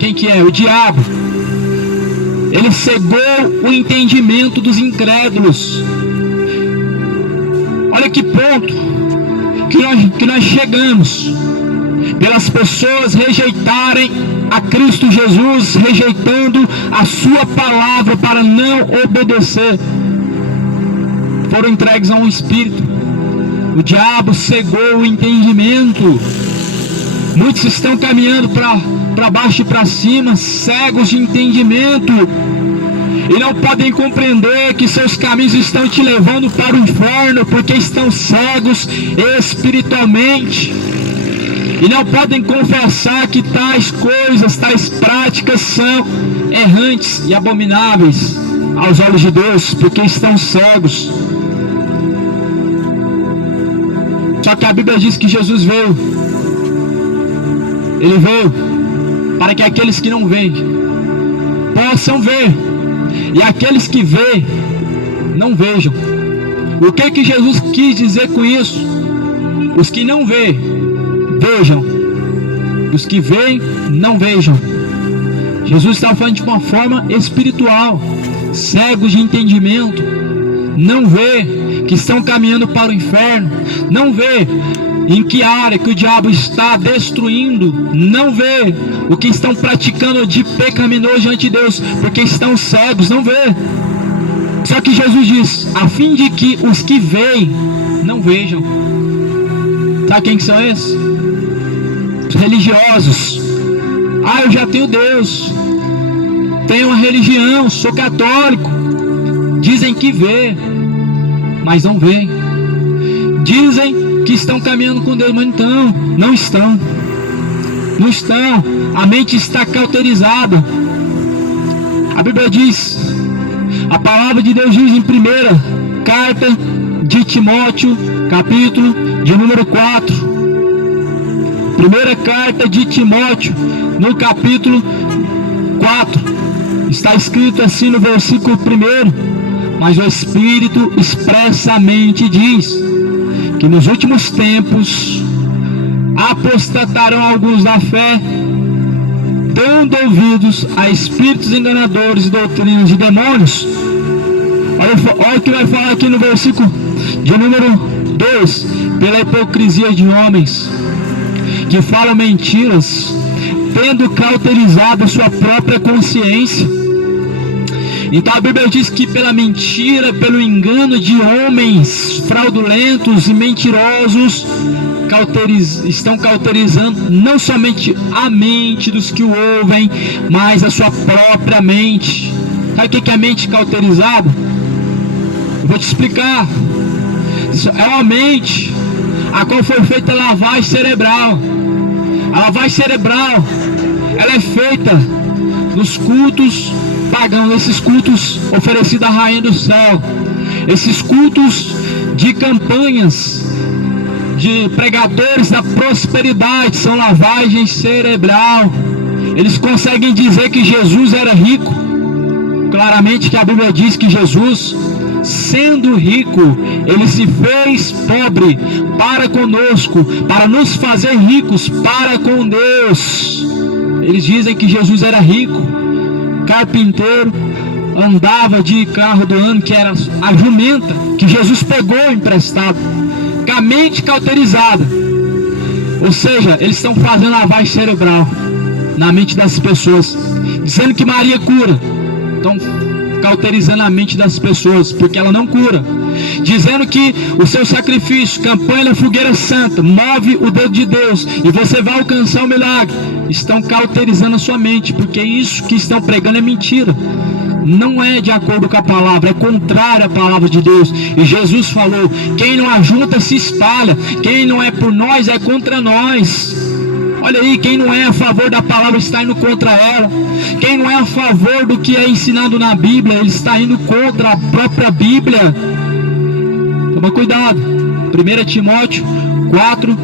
quem que é? O diabo. Ele cegou o entendimento dos incrédulos. Olha que ponto que nós chegamos, pelas pessoas rejeitarem a Cristo Jesus, rejeitando a sua palavra para não obedecer, foram entregues a um espírito. O diabo cegou o entendimento. Muitos estão caminhando para baixo e para cima, cegos de entendimento, e não podem compreender que seus caminhos estão te levando para o inferno, porque estão cegos espiritualmente, e não podem confessar que tais coisas, tais práticas são errantes e abomináveis aos olhos de Deus, porque estão cegos. Só que a Bíblia diz que Jesus veio, Ele veio para que aqueles que não veem possam ver, e aqueles que veem não vejam. O que Jesus quis dizer com isso? Os que não veem, vejam. Os que veem, não vejam. Jesus estava falando de uma forma espiritual. Cegos de entendimento, não vê que estão caminhando para o inferno, não vê em que área que o diabo está destruindo, não vê o que estão praticando de pecaminoso diante de Deus, porque estão cegos, não vê. Só que Jesus diz, a fim de que os que veem não vejam. Sabe quem que são esses? Os religiosos. Eu já tenho Deus, tenho uma religião, sou católico. Dizem que vê, mas não veem. Dizem que estão caminhando com Deus, mas então não estão. Não estão. A mente está cauterizada. A Bíblia diz, a palavra de Deus diz em primeira carta de Timóteo, capítulo de número 4. Primeira carta de Timóteo, no capítulo 4. Está escrito assim no versículo 1: mas o Espírito expressamente diz que nos últimos tempos apostatarão alguns da fé, dando ouvidos a espíritos enganadores e doutrinas de demônios. Olha o que vai falar aqui no versículo de número 2, pela hipocrisia de homens que falam mentiras, tendo cauterizado a sua própria consciência. Então a Bíblia diz que pela mentira, pelo engano de homens fraudulentos e mentirosos, estão cauterizando não somente a mente dos que o ouvem, mas a sua própria mente. Sabe o que é a mente cauterizada? Eu vou te explicar. É uma mente a qual foi feita a lavagem cerebral. A lavagem cerebral, ela é feita nos cultos pagãos, esses cultos oferecidos à Rainha do Céu, esses cultos de campanhas de pregadores da prosperidade, são lavagem cerebral. Eles conseguem dizer que Jesus era rico, claramente que a Bíblia diz que Jesus, sendo rico, ele se fez pobre para conosco, para nos fazer ricos para com Deus. Eles dizem que Jesus era rico, carpinteiro, andava de carro do ano, que era a jumenta que Jesus pegou emprestado, com a mente cauterizada. Ou seja, eles estão fazendo lavagem cerebral na mente das pessoas, dizendo que Maria cura. Estão cauterizando a mente das pessoas, porque ela não cura. Dizendo que o seu sacrifício, campanha da fogueira santa, move o dedo de Deus e você vai alcançar o milagre. Estão cauterizando a sua mente, porque isso que estão pregando é mentira. Não é de acordo com a palavra, é contrário à palavra de Deus. E Jesus falou: quem não ajunta se espalha, quem não é por nós é contra nós. Olha aí, quem não é a favor da palavra está indo contra ela. Quem não é a favor do que é ensinado na Bíblia, ele está indo contra a própria Bíblia. Toma cuidado. 1 Timóteo 4,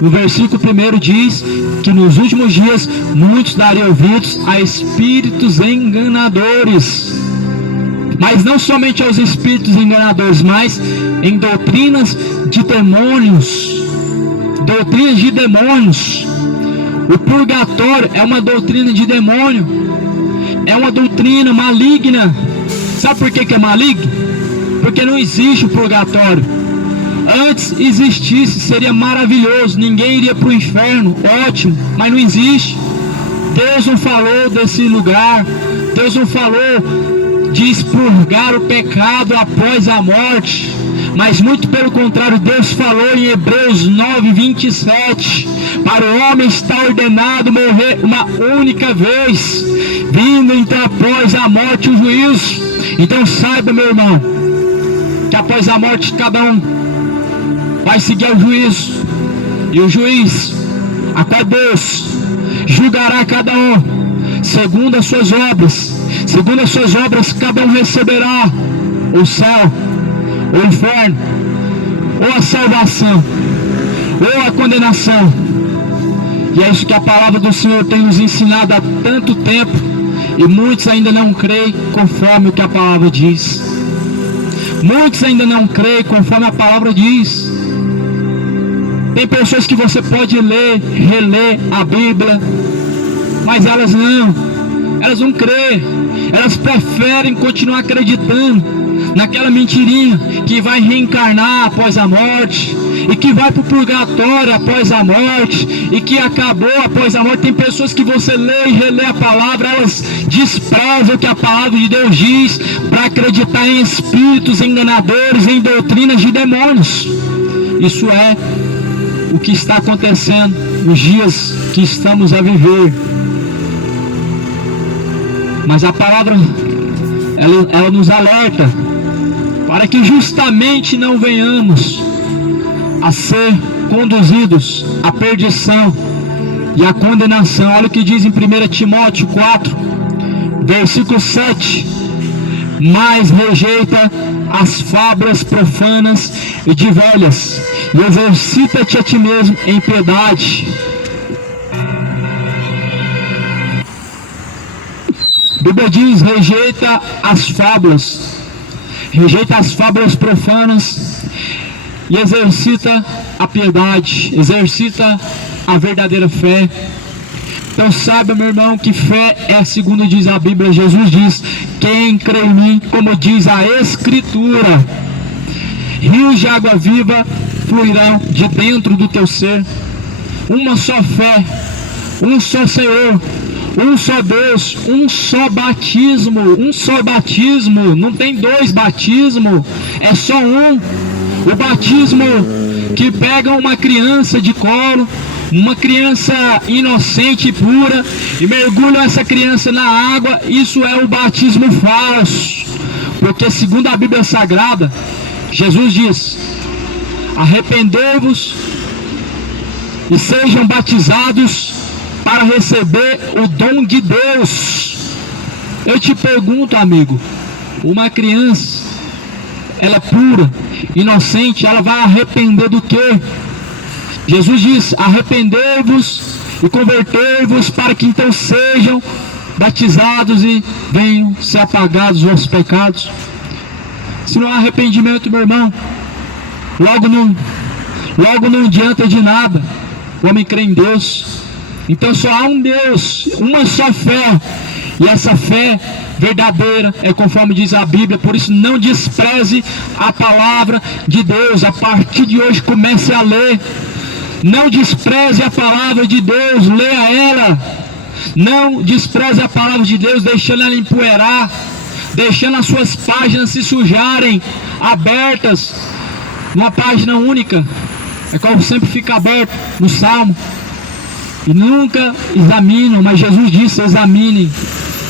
no versículo 1 diz que nos últimos dias muitos dariam ouvidos a espíritos enganadores. Mas não somente aos espíritos enganadores, mas em doutrinas de demônios. Doutrinas de demônios. O purgatório é uma doutrina de demônio. É uma doutrina maligna. Sabe por que é maligno? Porque não existe o purgatório. Antes existisse, seria maravilhoso, ninguém iria para o inferno, ótimo, mas não existe. Deus não falou desse lugar. Deus não falou de expurgar o pecado após a morte, mas muito pelo contrário, Deus falou em Hebreus 9, 27, para o homem está ordenado morrer uma única vez, vindo então após a morte o juízo. Então saiba, meu irmão, que após a morte cada um vai seguir ao juízo, e o juiz, até Deus, julgará cada um segundo as suas obras. Segundo as suas obras cada um receberá o céu, o inferno, ou a salvação, ou a condenação. E é isso que a palavra do Senhor tem nos ensinado há tanto tempo, e muitos ainda não creem conforme o que a palavra diz. Muitos ainda não creem conforme a palavra diz. Tem pessoas que você pode ler, reler a Bíblia, mas elas não creem. Elas preferem continuar acreditando naquela mentirinha que vai reencarnar após a morte, e que vai para o purgatório após a morte, e que acabou após a morte. Tem pessoas que você lê e relê a palavra, elas desprezam o que a palavra de Deus diz, para acreditar em espíritos enganadores, em doutrinas de demônios. Isso é o que está acontecendo nos dias que estamos a viver. Mas a palavra, ela nos alerta para que justamente não venhamos a ser conduzidos à perdição e à condenação. Olha o que diz em 1 Timóteo 4, versículo 7. Mas rejeita as fábulas profanas e de velhas, e exercita-te a ti mesmo em piedade. A Bíblia diz: rejeita as fábulas profanas e exercita a piedade, exercita a verdadeira fé. Então saiba, meu irmão, que fé é segundo diz a Bíblia. Jesus diz: quem crê em mim, como diz a Escritura, rios de água viva fluirão de dentro do teu ser. Uma só fé, um só Senhor, um só Deus, um só batismo, não tem dois batismos, é só um. O batismo que pega uma criança de colo, uma criança inocente e pura, e mergulha essa criança na água, isso é o batismo falso, porque segundo a Bíblia Sagrada, Jesus diz: arrependei-vos e sejam batizados para receber o dom de Deus. Eu te pergunto, amigo, uma criança, ela é pura, inocente, ela vai arrepender do quê? Jesus diz: arrependei-vos e convertei-vos para que então sejam batizados e venham ser apagados os vossos pecados. Se não há arrependimento, meu irmão, logo não adianta de nada o homem crê em Deus. Então só há um Deus, uma só fé, e essa fé verdadeira é conforme diz a Bíblia. Por isso não despreze a palavra de Deus. A partir de hoje comece a ler. Não despreze a palavra de Deus, leia ela. Não despreze a palavra de Deus, deixando ela empoeirar, deixando as suas páginas se sujarem, abertas numa página única, é qual sempre fica aberto no Salmo, e nunca examinam. Mas Jesus disse: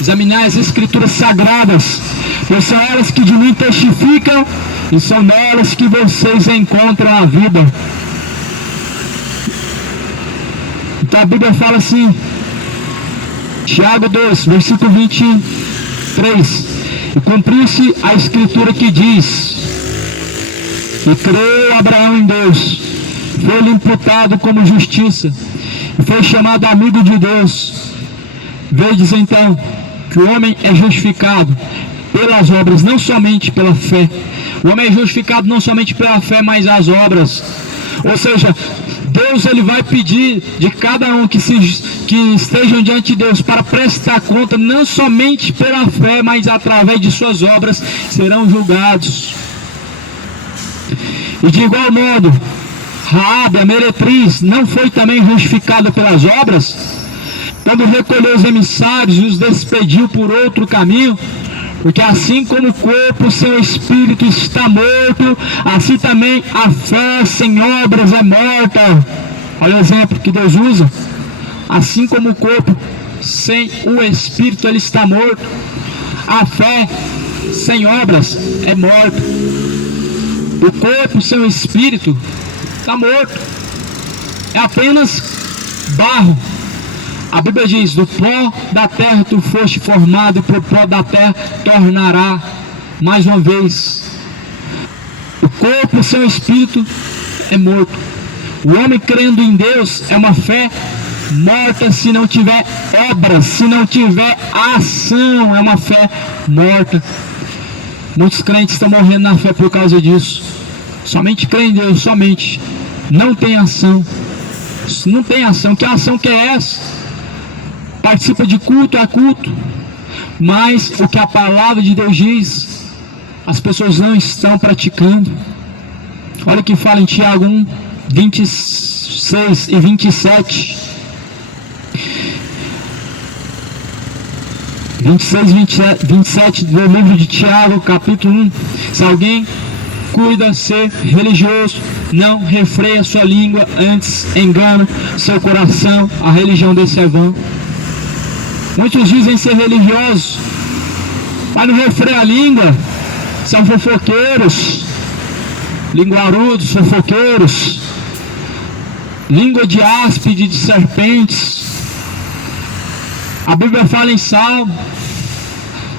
examinai as Escrituras Sagradas, pois são elas que de mim testificam, e são nelas que vocês encontram a vida. Então a Bíblia fala assim, Tiago 2, versículo 23: e cumpriu-se a Escritura que diz: e creu Abraão em Deus, foi-lhe imputado como justiça, e foi chamado amigo de Deus. Vedes então que o homem é justificado pelas obras, não somente pela fé. O homem é justificado não somente pela fé, mas as obras. Ou seja, Deus ele vai pedir de cada um que estejam diante de Deus para prestar conta, não somente pela fé, mas através de suas obras serão julgados. E de igual modo, Raabe, a meretriz, não foi também justificada pelas obras, quando recolheu os emissários e os despediu por outro caminho? Porque assim como o corpo sem o espírito está morto, assim também a fé sem obras é morta. Olha o exemplo que Deus usa. Assim como o corpo sem o espírito ele está morto, a fé sem obras é morta. O corpo sem o espírito está morto, é apenas barro. A Bíblia diz: do pó da terra tu foste formado, e por pó da terra tornará. Mais uma vez, o corpo sem o espírito é morto. O homem crendo em Deus é uma fé morta se não tiver obras, se não tiver ação, é uma fé morta. Muitos crentes estão morrendo na fé por causa disso. Somente crê em Deus, somente. Não tem ação. Não tem ação. Que ação que é essa? Participa de culto a culto, mas o que a palavra de Deus diz, as pessoas não estão praticando. Olha o que fala em Tiago 1, 26 e 27. 26 e 27 do livro de Tiago, capítulo 1. Se alguém cuida ser religioso, não refreia sua língua, antes engana seu coração, a religião desse é vã. Muitos dizem ser religiosos, mas não refreia a língua, são fofoqueiros, linguarudos, fofoqueiros, língua de áspide, de serpentes. A Bíblia fala em Salmo: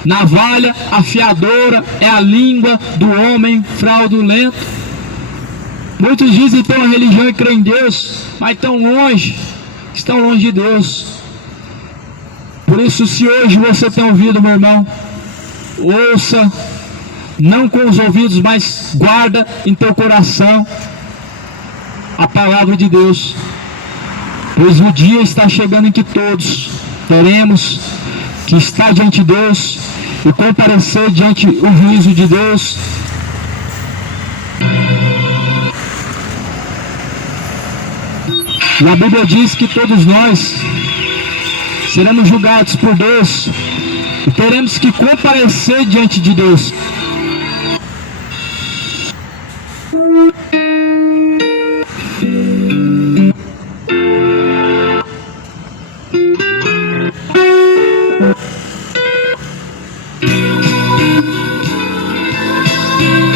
navalha afiadora é a língua do homem fraudulento. Muitos dizem ter uma religião e creem em Deus, mas estão longe de Deus. Por isso, se hoje você tem ouvido, meu irmão, ouça, não com os ouvidos, mas guarda em teu coração a palavra de Deus, pois o dia está chegando em que todos teremos que estar diante de Deus e comparecer diante do juízo de Deus. E a Bíblia diz que todos nós seremos julgados por Deus e teremos que comparecer diante de Deus.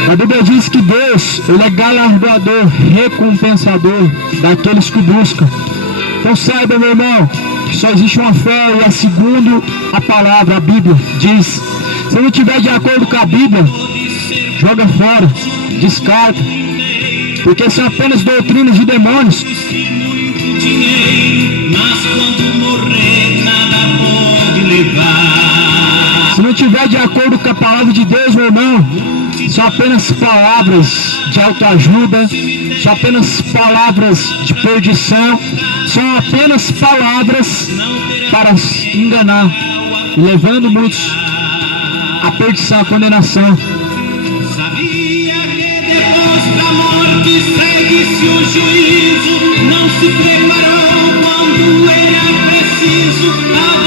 A Bíblia diz que Deus, Ele é galardoador, recompensador daqueles que o buscam. Então saiba, meu irmão, que só existe uma fé e é segundo a palavra, a Bíblia diz. Se não estiver de acordo com a Bíblia, joga fora, descarta, porque são apenas doutrinas de demônios. Se não estiver de acordo com a palavra de Deus, meu irmão, são apenas palavras de autoajuda, são apenas palavras de perdição, são apenas palavras para enganar, levando muitos à perdição, à condenação. Sabia que depois da morte segue-se o juízo, não se preparou quando era preciso.